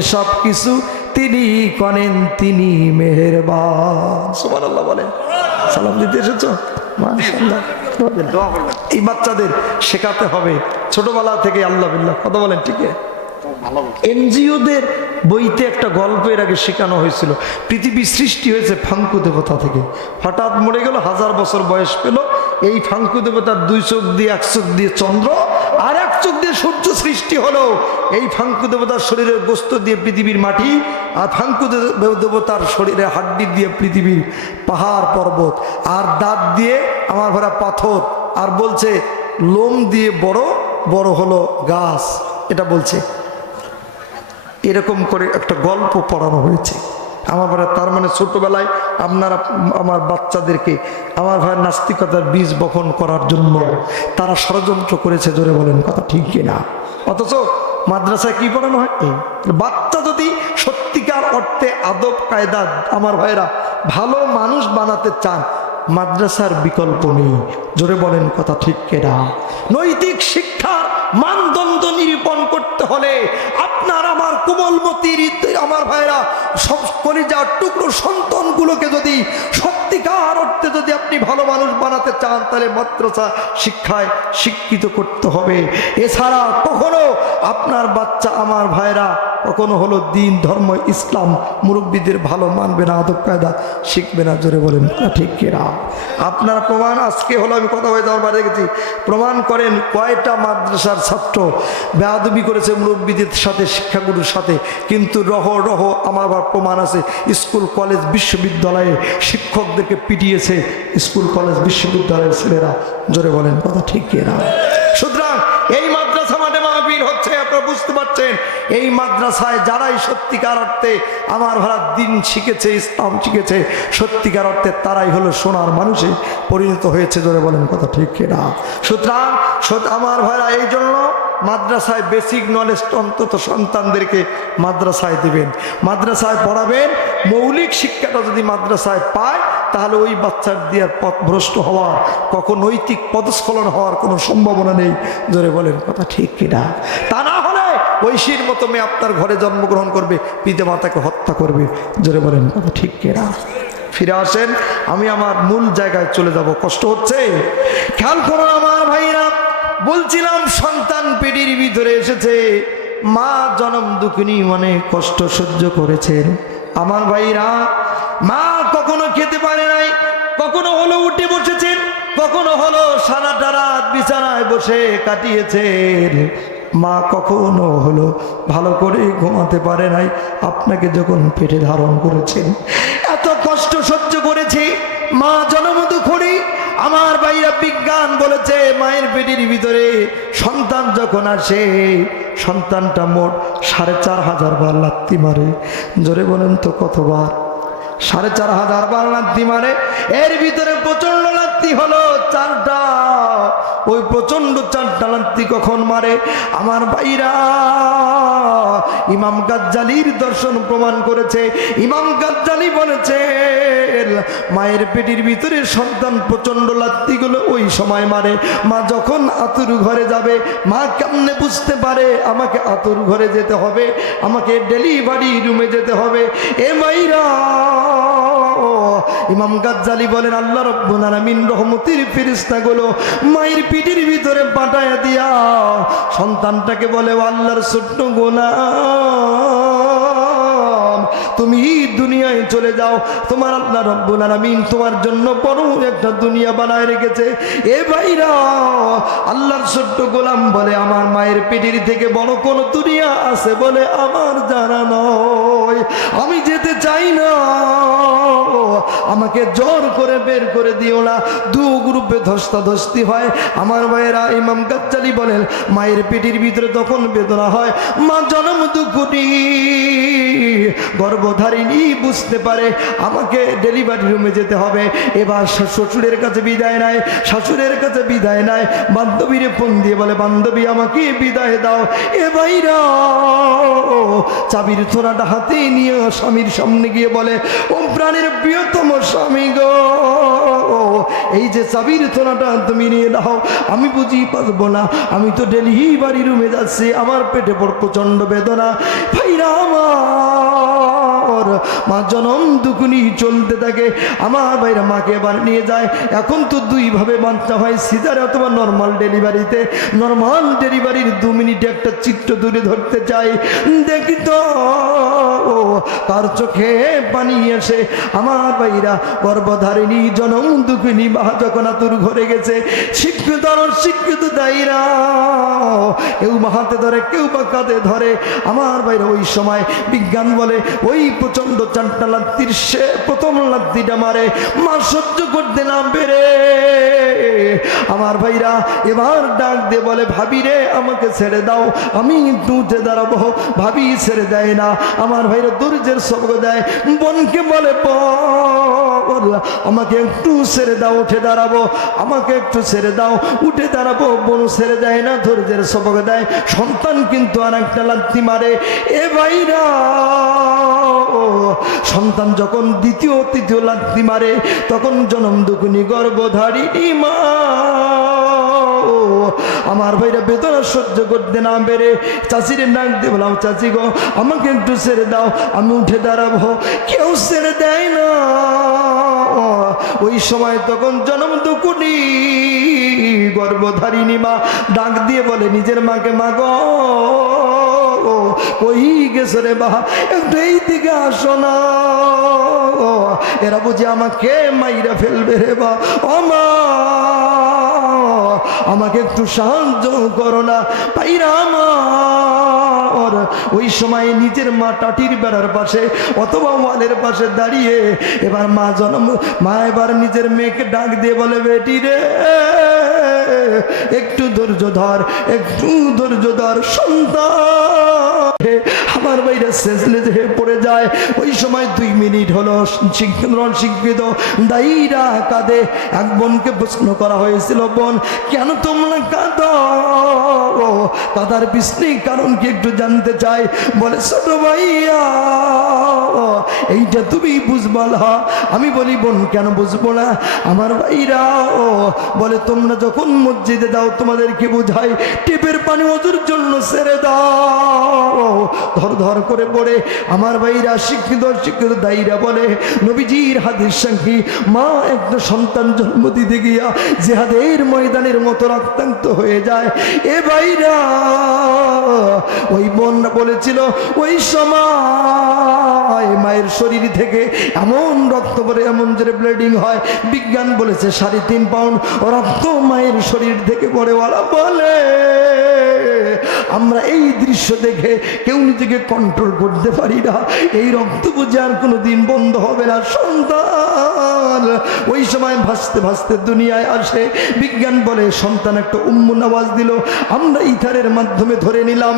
এসব কিছু তিনি করেন, তিনি মেহেরবান। সুবহানাল্লাহ বলেন। সালাম দিতে এসেছো? মাশাআল্লাহ। এই বাচ্চাদের শেখাতে হবে ছোটবেলা থেকে আল্লাহ বিল্লাহ, কথা বলেন ঠিক আছে? এনজিওদের বইতে একটা গল্প এর আগে শেখানো হয়েছিল। পৃথিবী সৃষ্টি হয়েছে ফাঙ্কু দেবতা থেকে, হঠাৎ মরে গেল, 1000 বছর বয়স পেল। এই ফাঙ্কু দেবতার 2 চোখ দিয়ে, 1 চোখ দিয়ে চন্দ্র আর 1 চোখ দিয়ে সূর্য সৃষ্টি হলো। এই ফাঙ্কু দেবতার শরীরের গোস্ত দিয়ে পৃথিবীর মাটি, আর ফাঙ্কু দেবতার শরীরের হাড্ডি দিয়ে পৃথিবীর পাহাড় পর্বত, আর দাঁত দিয়ে আমার ভরা পাথর, আর বলছে লোম দিয়ে বড় বড় হলো গাছ। এটা বলছে, এরকম করে একটা গল্প পড়ানো হয়েছে আমার ভাই। তার মানে ছোটবেলায় আপনারা আমার বাচ্চাদেরকে আমার ভাই নাস্তিকতার বীজ বপন করার জন্য তারা ষড়যন্ত্র করেছে, জোরে বলেন কথা ঠিক কিনা? অথচ মাদ্রাসায় কি পড়ানো হয়? এই বাচ্চা যদি সত্যিকার অর্থে আদব কায়দা আমার ভাইরা ভালো মানুষ বানাতে চান, মাদ্রাসার বিকল্প নেই, জোরে বলেন কথা ঠিক কিনা? নৈতিক শিক্ষার মানদণ্ড নিরূপণ করতে হলে আপনার আমার কোমলমতির আমার ভাইরা সব কলিজার টুকরো সন্তানগুলোকে যদি সত্যিকার অর্থে যদি আপনি ভালো মানুষ বানাতে চান, তাহলে মাদ্রাসা শিক্ষায় শিক্ষিত করতে হবে। এছাড়া কখনো আপনার বাচ্চা আমার ভাইরা কখনো হলো দিন ধর্ম ইসলাম মুরব্বীদের ভালো মানবে না, আদব কায়দা শিখবে না, জোরে বলেন ঠিক কিনা? আপনার প্রমাণ আজকে হলো, আমি কথা হয়ে যাওয়ার বাড়ি গেছি, প্রমাণ করেন কয়টা মাদ্রাসার ছাত্র বেয়াদবি করেছে মুরব্বীদের সাথে, শিক্ষাগুরুর সাথে, কিন্তু রহ আমার প্রমাণ আছে। স্কুল কলেজ বিশ্ববিদ্যালয়ে শিক্ষকদেরকে পিটিয়েছে স্কুল কলেজ বিশ্ববিদ্যালয়ের ছেলেরা, জোরে বলেন কথা ঠিক কিনা? সুতরাং এই মাদ্রাসা মাঠে মাহফিল হচ্ছে, আপনারা বুঝতে পারছেন। এই মাদ্রাসায় যারাই সত্যিকার অর্থে আমার ভাড়া দিন শিখেছে, ইসলাম শিখেছে, সত্যিকার অর্থে তারাই হলো সোনার মানুষে পরিণত হয়েছে, জোরে বলেন কথা ঠিক কিনা? সুতরাং আমার ভাইরা এই জন্য মাদ্রাসায় বেসিক নলেজ অন্তত সন্তানদেরকে মাদ্রাসায় দিবেন, মাদ্রাসায় পড়াবেন। মৌলিক শিক্ষাটা যদি মাদ্রাসায় পায়, তাহলে ওই বাচ্চার দিয়ে পথভ্রষ্ট হওয়ার, কখন নৈতিক পদস্খলন হওয়ার কোনো সম্ভাবনা নেই, জোরে বলেন কথা ঠিক কিনা? তা না হলে ঐশীর মতো মেয়ে আপনার ঘরে জন্মগ্রহণ করবে, পিতা মাতাকে হত্যা করবে, জোরে বলেন কথা ঠিক কিনা? ফিরে আসেন, আমি আমার মূল জায়গায় চলে যাব। কষ্ট হচ্ছে? খেয়াল করুন আমার ভাইরা, বলছিলাম সন্তান পেটির ভিতরে এসেছে, মা জনম দুঃখিনী অনেক কষ্ট সহ্য করেছেন আমার ভাইরা। মা কখনো খেতে পারে নাই, কখনো হলো উঠে বসেছেন, কখনো হলো সারাটা রাত বিছানায় বসে কাটিয়েছেন। মা কখনো হলো ভালো করে ঘুমাতে পারে নাই আপনাকে যখন পেটে ধারণ করেছেন। এত কষ্ট সহ্য করেছে মা জনম দুঃখিনী। আমার ভাইরা বিজ্ঞান বলেছে, মায়ের পেটের ভিতরে সন্তান যখন আসে, সন্তানটা মোট 4500 বার লাত্তি মারে, জোরে বলেন তো কতবার? 4500 বার লাত্তি মারে। এর ভিতরে প্রচন্ড লাত্তি হলো 4টা। ওই প্রচন্ড 4টা লাত্তি কখন মারে আমার ভাইরা? ইমাম গাজ্জালির দর্শন প্রমাণ করেছে। ইমাম গাজ্জালি বলেছে, মায়ের পেটের ভিতরে সন্তান প্রচন্ড লাত্তিগুলো ওই সময় মারে মা যখন আতুর ঘরে যাবে। মা কেমনে বুঝতে পারে আমাকে আতুর ঘরে যেতে হবে, আমাকে ডেলিভারি রুমে যেতে হবে? এ মাইরা, ইমাম গাজ্জালি বলেন, আল্লাহ রাব্বুল আলামিন রহমতের ফেরেশতাগুলো মায়ের পিঠের ভিতরে পাঠায়া দিয়া সন্তানটাকে বলে, আল্লাহর ছোট্ট গোলাম, তুমি দুনিয়ায় চলে যাও, তোমার আল্লাহ রাব্বুল আলামিন তোমার জন্য বড় একটা দুনিয়া বানায় রেখেছে। এ ভাইরা, আল্লাহর ছোট্ট গোলাম বলে, আমার মায়ের পেটের থেকে বড় কোন দুনিয়া আছে বলে আমার জানা নয়, আমি যেতে চাই না, আমাকে জোর করে বের করে দিও না। 2 গ্রুপে ধস্তাধস্তি হয় আমার ভাইয়েরা। ইমাম গাজ্জালি বলেন, মায়ের পেটের ভিতরে তখন বেদনা হয়, মা জনম দুঃখিনী গর্ভধারিণী বুঝতে পারে আমাকে ডেলিভারি রুমে যেতে হবে। এবার শ্বশুরের কাছে বিদায় নেয়, শাশুড়ের কাছে বিদায় নেয়, বান্ধবীরে ফোন দিয়ে বলে, বান্ধবী আমাকে বিদায় দাও। এ ভাইরা, চাবির থোড়াটা হাতে নিয়ে স্বামীর সামনে গিয়ে বলে, ও প্রাণের প্রিয়তম স্বামী গো, এই যে চাবির তোলাটা তুমি নিয়ে নাও, আমি বুঝি পারবো না, আমি তো ডেলিভারি রুমে যাচ্ছি, আমার পেটে বড় প্রচন্ড বেদনা। ভাইরা আমার, মা জনম দুকুনি চলতে থাকে। আমার ভাইরা মাকে এবার নিয়ে যায়। এখন তো দুইভাবে বাচ্চা হয়, সিজার অথবা নর্মাল ডেলিভারিতে। নর্মাল ডেলিভারির 2 মিনিটে একটা চিত্র তুলে ধরতে চাই, দেখি তো তার চোখে পানি আসে। আমার ভাইরা, গর্ভধারিণী জনম দুঃখিনী মা যখন আতুর ঘরে গেছে, শিক্ষিত শিক্ষিত দায়ীরা কেউ বা হাতে ধরে, কেউ বা কাঁধে ধরে। আমার ভাইরা, ওই সময় বিজ্ঞান বলে ওই প্রচন্ড 4টা লাত্তির সে প্রথম লাত্তিটা মারে, মা সহ্য করতে না পেরে আমার ভাইরা এবার ডাক দিয়ে বলে, ভাবি রে আমাকে ছেড়ে দাও, আমি একটু উঠে দাঁড়াবো। ভাবি ছেড়ে দেয় না। আমার ভাইরা ধৈর্যের সবক দেয়, বোনকে বলে বল আমাকে একটু ছেড়ে দাও, উঠে দাঁড়াবো, আমাকে একটু ছেড়ে দাও, উঠে দাঁড়াবো। বোন ছেড়ে দেয় না, ধৈর্যের সবক দেয়। সন্তান কিন্তু আর একটা লাথি মারে। এ ভাইরা, সন্তান যখন দ্বিতীয় তৃতীয় লাথি মারে, তখন জনম দুকুনি গর্ভধারিণী মা আমার ভাইরা বেদনা সহ্য করতে না পেরে চাচিরে ডাক দিয়ে বললাম, চাচি গো আমাকে একটু ছেড়ে দাও, আমি উঠে দাঁড়াবো। কেউ ছেড়ে দেয় না। ওই সময় তখন জনম দুকুনি গর্ভধারিণী মা ডাক দিয়ে বলে নিজের মাকে, মা গো ওই গেছে রে বা, একটু এই দিকে আসো না, এরা বুঝি আমাকে মাইরা ফেলবে রে বা। ও মা, আমাকে একটু সাহায্য করো না। পাইরা আমার ওই সময় নিজের মা টাটির বেড়ার পাশে অথবা ওয়ালের পাশে দাঁড়িয়ে এবার মা এবার নিজের মেয়েকে ডাক দিয়ে বলে, বেটি রে একটু ধৈর্য ধর, একটু ধৈর্য ধর সন্তান। আমার বাইরে শেষলে যে পড়ে যায়। ওই সময় 2 মিনিট হলো শিক্ষিত দায়ীরা কাঁদে। এক বোনকে প্রশ্ন করা হয়েছিল, বোন কেন তোমরা কাঁদো? কাঁদার পিছনে কারণ কি একটু জানতে চাই। বলে, ছোট ভাইয়া এইটা তুমি বুঝবা না। আমি বলি, বোন কেন বুঝবো না? আমার ভাইরা বলে, তোমরা যখন মসজিদে দাও তোমাদেরকে বোঝাই টেপের পানি ওযুর জন্য ছেড়ে দাও, ধর ধর করে পড়ে। আমার ভাইরা শিক্ষিত দায়ীরা বলে, নবীজির হাদিস সাক্ষী, মা একটা সন্তান জন্ম দিতে গিয়া জিহাদের ময়দানের মতো রক্তাক্ত হয়ে যায়। এ ভাইরা, ওই বোন বলেছিল ওই সময় মায়ের শরীর থেকে এমন রক্ত পড়ে, এমন জোরে ব্লিডিং হয়। বিজ্ঞান বলেছে 3.5 পাউন্ড রক্ত মায়ের শরীর থেকে পড়ে। ওরা বলে আমরা এই দৃশ্য দেখে কেউ নিজেকে কন্ট্রোল করতে পারি না। এই রক্ত বুঝে আর কোনো দিন বন্ধ হবে না। সন্তান ওই সময় ভাসতে ভাসতে দুনিয়ায় আসে। বিজ্ঞান বলে সন্তান একটা উম্মুন আওয়াজ দিল। আমরা ইথারের মাধ্যমে ধরে নিলাম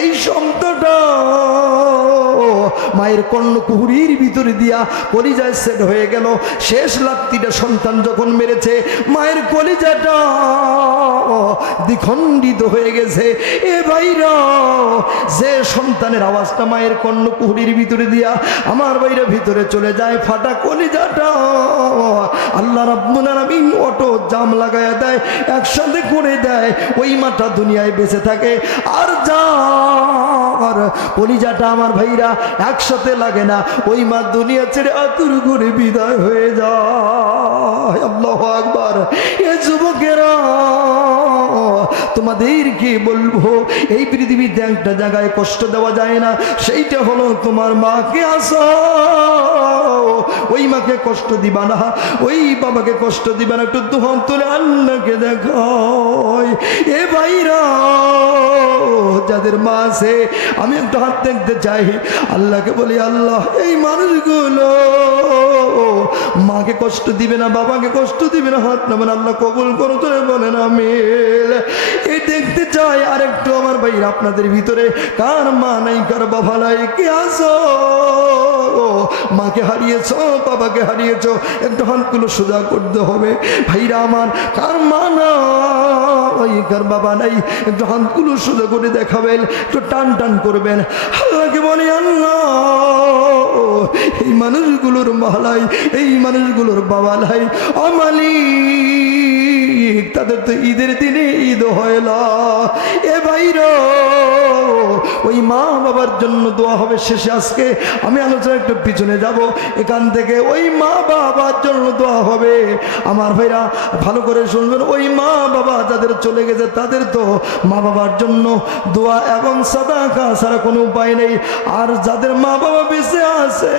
এই শব্দটা মায়ের কর্ণকুহুরীর ভিতরে দিয়া কলিজায় সেট হয়ে গেল। শেষ লাত্তিটা সন্তান যখন মেরেছে, মায়ের কলিজাটা দ্বিখণ্ডিত হয়ে গেছে। এ ভাইরা, যে সন্তানের আওয়াজটা মায়ের কর্ণকুহুরীর ভিতরে দিয়া আমার ভাইরা ভিতরে চলে যায়, ফাটা কলিজাটা আল্লাহ রাব্বুল আলামিন অটো জাম লাগায়া দেয়, একসাথে করে দেয়। ওই মাটা দুনিয়ায় বেঁচে থাকে। আর যার কলিজাটা আমার ভাইরা একসাথে লাগে না, ওই মা দুনিয়া ছেড়ে আতুর ঘুরে বিদায় হয়ে যায়। আল্লাহু আকবার। এ যুবকেরা, তোমাদেরকে বলবো, এই পৃথিবীতে একটা জায়গায় কষ্ট দেওয়া যায় না, সেইটা হলো তোমার মাকে আসো। ওই মাকে কষ্ট দিবা না, ওই বাবাকে কষ্ট দিবা না। একটু দুহাত তুলে আল্লাহকে দেখো। এ ভাইরা, যাদের মা আছে, আমি একটা হাত দেখতে চাই। আল্লাহকে বলি, আল্লাহ এই মানুষগুলো মাকে কষ্ট দিবে না, বাবাকে কষ্ট দিবে না, হাত নামেন। আল্লাহ কবুল করো, তোরে বলেন আমিন। এই দেখতে চাই। আর একটু আমার ভাইরা, আপনাদের ভিতরে কার মা নাই, কার বাবা নাই? কে আসো মাকে হারিয়েছ, বাবাকে হারিয়েছ, একটু হাতগুলো সোজা করতে হবে। ভাইরা আমার, কার মা নাই, কার বাবা নাই, একটু হাতগুলো সোজা করে দেখাবেন, একটু টান টান করবেন। আল্লাহকে বলি, আল্লাহ এই মানুষগুলোর মালাই, এই মানুষগুলোর বাবা লাই, ও মালিক তাদের তো ঈদের দিনে ঈদ হয় না। এ ভাইরা ওই মা বাবার জন্য দোয়া হবে শেষে। আজকে আমি আলোচনা একটু পিছনে যাব, এখান থেকে ওই মা বাবার জন্য দোয়া হবে। আমার ভাইরা ভালো করে শুনবেন, ওই মা বাবা যাদের চলে গেছে তাদের তো মা বাবার জন্য দোয়া এবং সাদাকা ছাড়া কোনো উপায় নেই। আর যাদের মা বাবা বেঁচে আছে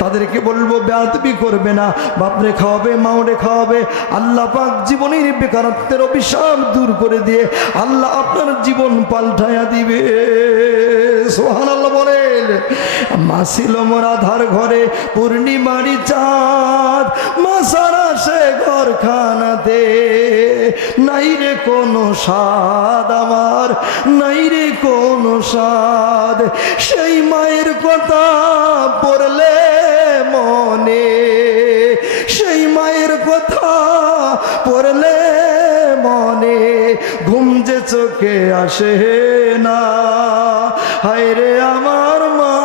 তাদেরকে বলবো বেয়াদবি করবে না, বাপরে খাওয়াবে মাওরে খাওয়াবে। আল্লাহ পাক জীবনের বেকারত্বের অভিশাপ দূর করে দিয়ে আল্লাহ আপনার জীবন পাল্টায়া দিবে। সুবহানাল্লাহ বলেন। মা ছিল মোর আধার ঘরে পূর্ণিমারি চাঁদ, মা সারা সে ঘরখানাতে নাই রে কোনো স্বাদ, আমার নাই রে কোনো স্বাদ। সেই মায়ের কথা পড়লে মনে, সেই মায়ের কথা পড়লে মনে ঘুম যে চোখে আসে না। হায় রে আমার মা,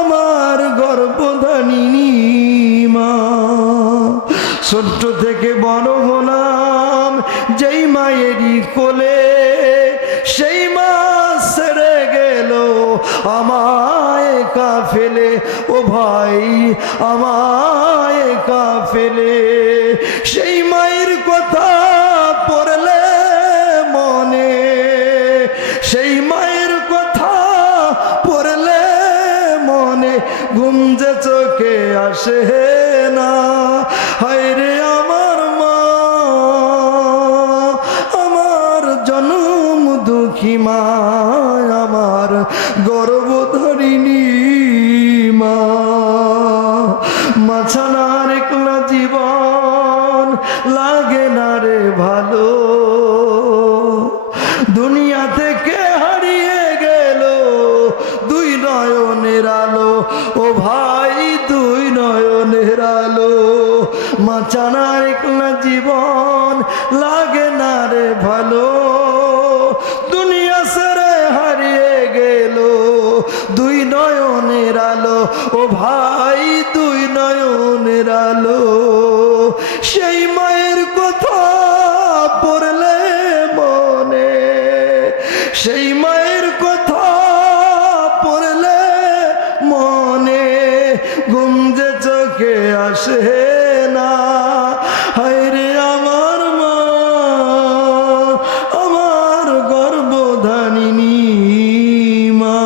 আমার গর্ভধারিণী মা। ছোট্ট থেকে বড় হলাম যেই মায়েরই কোলে, সেই মা ছেড়ে গেল আমায় কা ফেলে। ও ভাই আমায় কা ফেলে। সেই মায়ের কথা পড়লে মনে, সেই মায়ের কথা পড়লে মনে ঘুম যে চোখে আসে না। হায় রে আমার মা, আমার জনম দুঃখী মা, আমার গর্ভধারিণী মা। মাছানার একলা জীবন লাগে না রে ভালো, দুনিয়া থেকে হারিয়ে গেল দুই নয়নের আলো। ও ভাই দুই নয়নের আলো। মাছানার একলা জীবন লাগে না রে ভালো, দুনিয়া ছেড়ে হারিয়ে গেল দুই নয়নের আলো। ও ভাই দুই নয়নের আলো। সেই মায়ের কথা পড়লে মনে, সেই মায়ের কথা পড়লে মনে ঘুম যে চোখে আসে না। হায় রে আমার মা, আমার গর্ভধারিণী মা।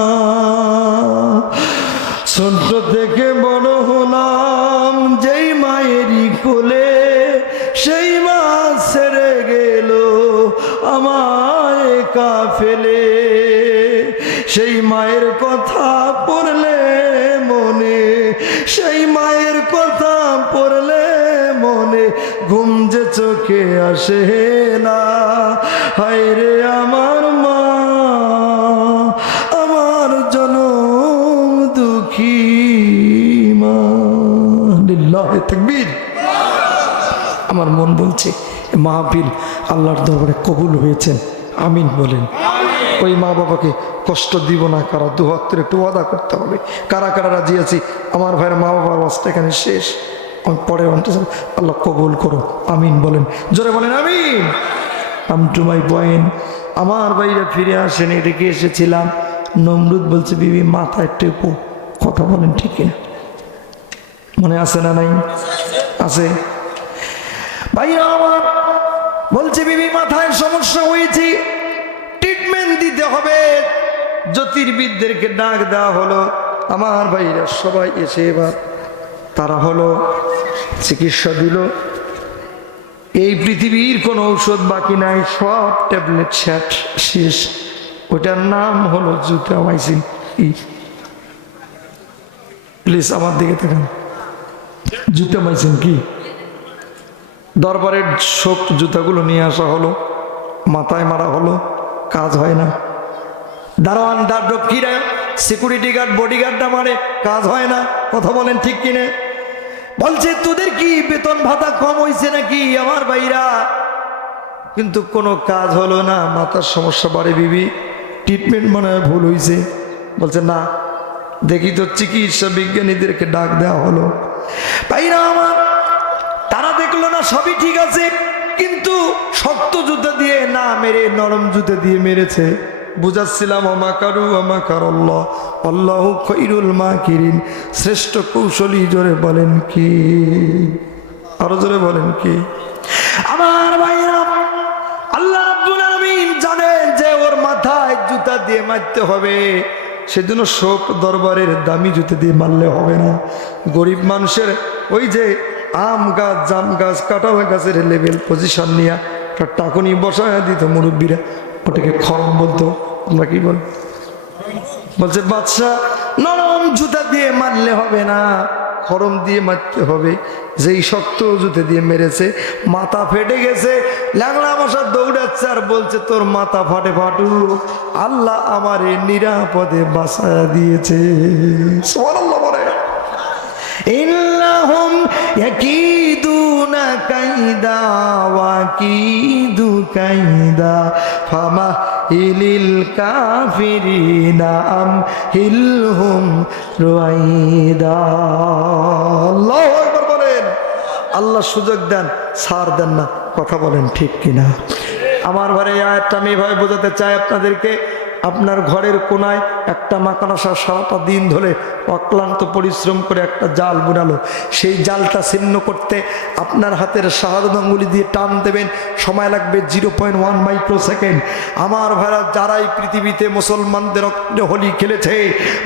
ছোট্ট থেকে বড় হলাম যেই মায়েরই কোলে, সেই মা ছেড়ে গেল আমায় কা ফেলে। সেই মায়ের কথা পড়লে মনে, সেই মায়ের কথা পড়লে মনে ঘুম যে চোখে আসে না। হায় রে আমার মা, আমার জনম দুঃখী মা। লিল্লাহি তাকবীর। আমার মন বলছে মাহফিল আল্লাহর দরবারে কবুল হয়েছেন, আমিন বলেন। ওই মা বাবাকে কষ্ট দিব না, কারা দু হাত ধরে একটু ওয়াদা করতে হবে। কারা কারা রাজি আছি? আমার ভাইয়ের মা বাবার অবস্থা এখানে শেষ, আমি পরে আল্লাহ কবুল করো, আমিন বলেন, জোরে বলেন আমিন। কাম টু মাই পয়েন্ট। আমার ভাইরা ফিরে আসেন, এদিকে এসেছিলাম। নমরুদ বলছে বিবি মাথায় টেপো। কথা বলেন ঠিক কিনা? মনে আছে না নাই? আছে ভাইরা আমার। বলছে বিবি মাথায় সমস্যা হয়েছে, ট্রিটমেন্ট দিতে হবে। জ্যোতির্বিদদেরকে ডাক দেওয়া হলো। আমার ভাইরা সবাই এসে এবার তারা হলো চিকিৎসা দিল। এই পৃথিবীর কোনো ঔষধ বাকি নাই, সব ট্যাবলেট শেষ। ওটার নাম হলো জুতামাইসিন। প্লিজ আমার দিকে তাকান। জুতামাইসিন কি? দরবারের সব জুতাগুলো নিয়ে আসা হলো, মাথায় মারা হলো, কাজ হয় না। দারোয়ান দাররক্ষীরা সিকিউরিটি গার্ড বডিগার্ডটা মারে, কাজ হয় না। কথা বলেন ঠিক কিনে? বলছে তোদের কি বেতন ভাতা কম হয়েছে নাকি আমার ভাইরা? কিন্তু কোনো কাজ হলো না, মাথার সমস্যা বাড়ে। বিবি ট্রিটমেন্ট মনে হয় ভুল হয়েছে। বলছে না, দেখি তো চিকিৎসা বিজ্ঞানীদেরকে ডাক দেওয়া হলো। ভাইরা আমার, তারা দেখলো না সবই ঠিক আছে, কিন্তু শক্ত জুতা দিয়ে না মেরে নরম জুতা দিয়ে মেরেছে। বুঝাচ্ছিলাম আমাকারু আমাকারাল্লাহ আল্লাহু খায়রুল মাকিরিন, শ্রেষ্ঠ কৌশলী। জোরে বলেন কি? আরো জোরে বলেন কি? আমার ভাইরা, আল্লাহ রাব্বুল আলামিন জানেন যে ওর মাথায় জুতা দিয়ে মারতে হবে, সেজন্য শোক দরবারের দামি জুতা দিয়ে মারলে হবে না। গরিব মানুষের ওই যে আম গাছ, জাম গাছ, কাঁঠাল গাছের লেভেল পজিশন নিয়ে একটা টাকুনি বসায় দিত মুরব্বীরা, ওটাকে খরম বলতো। আমরা কি বল বলছে বাদশা নরম জুতা দিয়ে মারলে হবে না, খরম দিয়ে মারতে হবে। যেই শক্ত জুতে দিয়ে মেরেছে, মাথা ফেটে গেছে। ল্যাংড়া মশা দৌড়াচ্ছে আর বলছে তোর মাথা ফাটে ফাটুক, আল্লাহ আমারে নিরাপদে বাঁচায়া দিয়েছে। সুবহানাল্লাহ বলে। ইন্নাহুম ইয়াকিদুনা কাইদা ওয়া কিদু কাইদা ফামাহিলিল কাফিরিনা আমহিলহুম রুয়াইদা। আল্লাহু আকবার বলেন। আল্লাহ সুযোগ দেন, ছাড় দেন না। কথা বলেন ঠিক কিনা? আমার ঘরে এই আয়াতটা আমি এভাবে বোঝাতে চাই আপনাদেরকে। আপনার ঘরের কোনায় একটা মাকড়সা সারাটা দিন ধরে অক্লান্ত পরিশ্রম করে একটা জাল বুনালো। সেই জালটা ছিন্ন করতে আপনার হাতের শাহাদাত আঙ্গুলি দিয়ে টান দেবেন, সময় লাগবে 0.1 মাইক্রোসেকেন্ড। আমার ভাইরা, যারাই পৃথিবীতে মুসলমানদের রক্তে হোলি খেলেছে,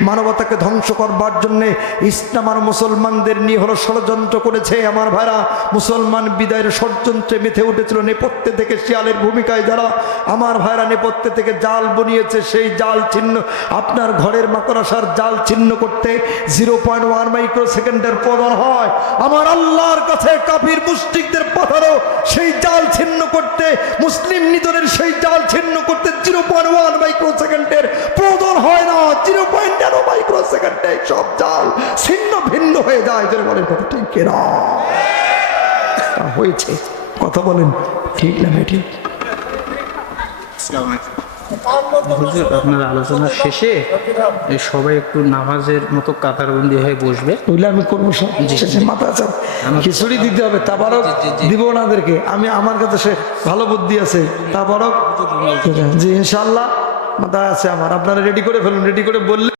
মানবতাকে ধ্বংস করবার জন্যে ইসলাম আর মুসলমানদের নিয়ে হলো ষড়যন্ত্র করেছে, আমার ভাইরা মুসলমান বিদায়ের ষড়যন্ত্রে মেতে উঠেছিল। নেপথ্যে থেকে শিয়ালের ভূমিকায় যারা আমার ভাইরা নেপথ্যে থেকে জাল বনিয়েছে, সেই জাল ছিন্ন, আপনার ঘরের মাকড়সার জাল ছিন্ন করতে 0.1 মাইক্রোসেকেন্ডের প্রয়োজন হয়। আমার আল্লাহর কাছে কাফির মুশরিকদের পাঠানো সেই জাল ছিন্ন করতে, মুসলিম নিধনের সেই জাল ছিন্ন করতে 0.1 মাইক্রোসেকেন্ডের প্রয়োজন হয় না। 0.0 মাইক্রোসেকেন্ডে সব জাল ছিন্ন ভিন্ন হয়ে যায়। যেন বলেন কথা ঠিক কিনা? হয়েছে। কথা বলেন ঠিক না ঠিক? হুজুর, আপনার আলোচনার শেষে সবাই একটু নামাজের মতো কাতারবন্দি হয়ে বসবে। ওইলে আমি করবো সব। মাথা চাপ খিচুড়ি দিতে হবে, তারপরও দিব ওনাদেরকে। আমি আমার কাছে সে ভালো বুদ্ধি আছে, তারপরও জি ইনশাল্লাহ মাথা আছে আমার। আপনারা রেডি করে ফেলুন, রেডি করে বললে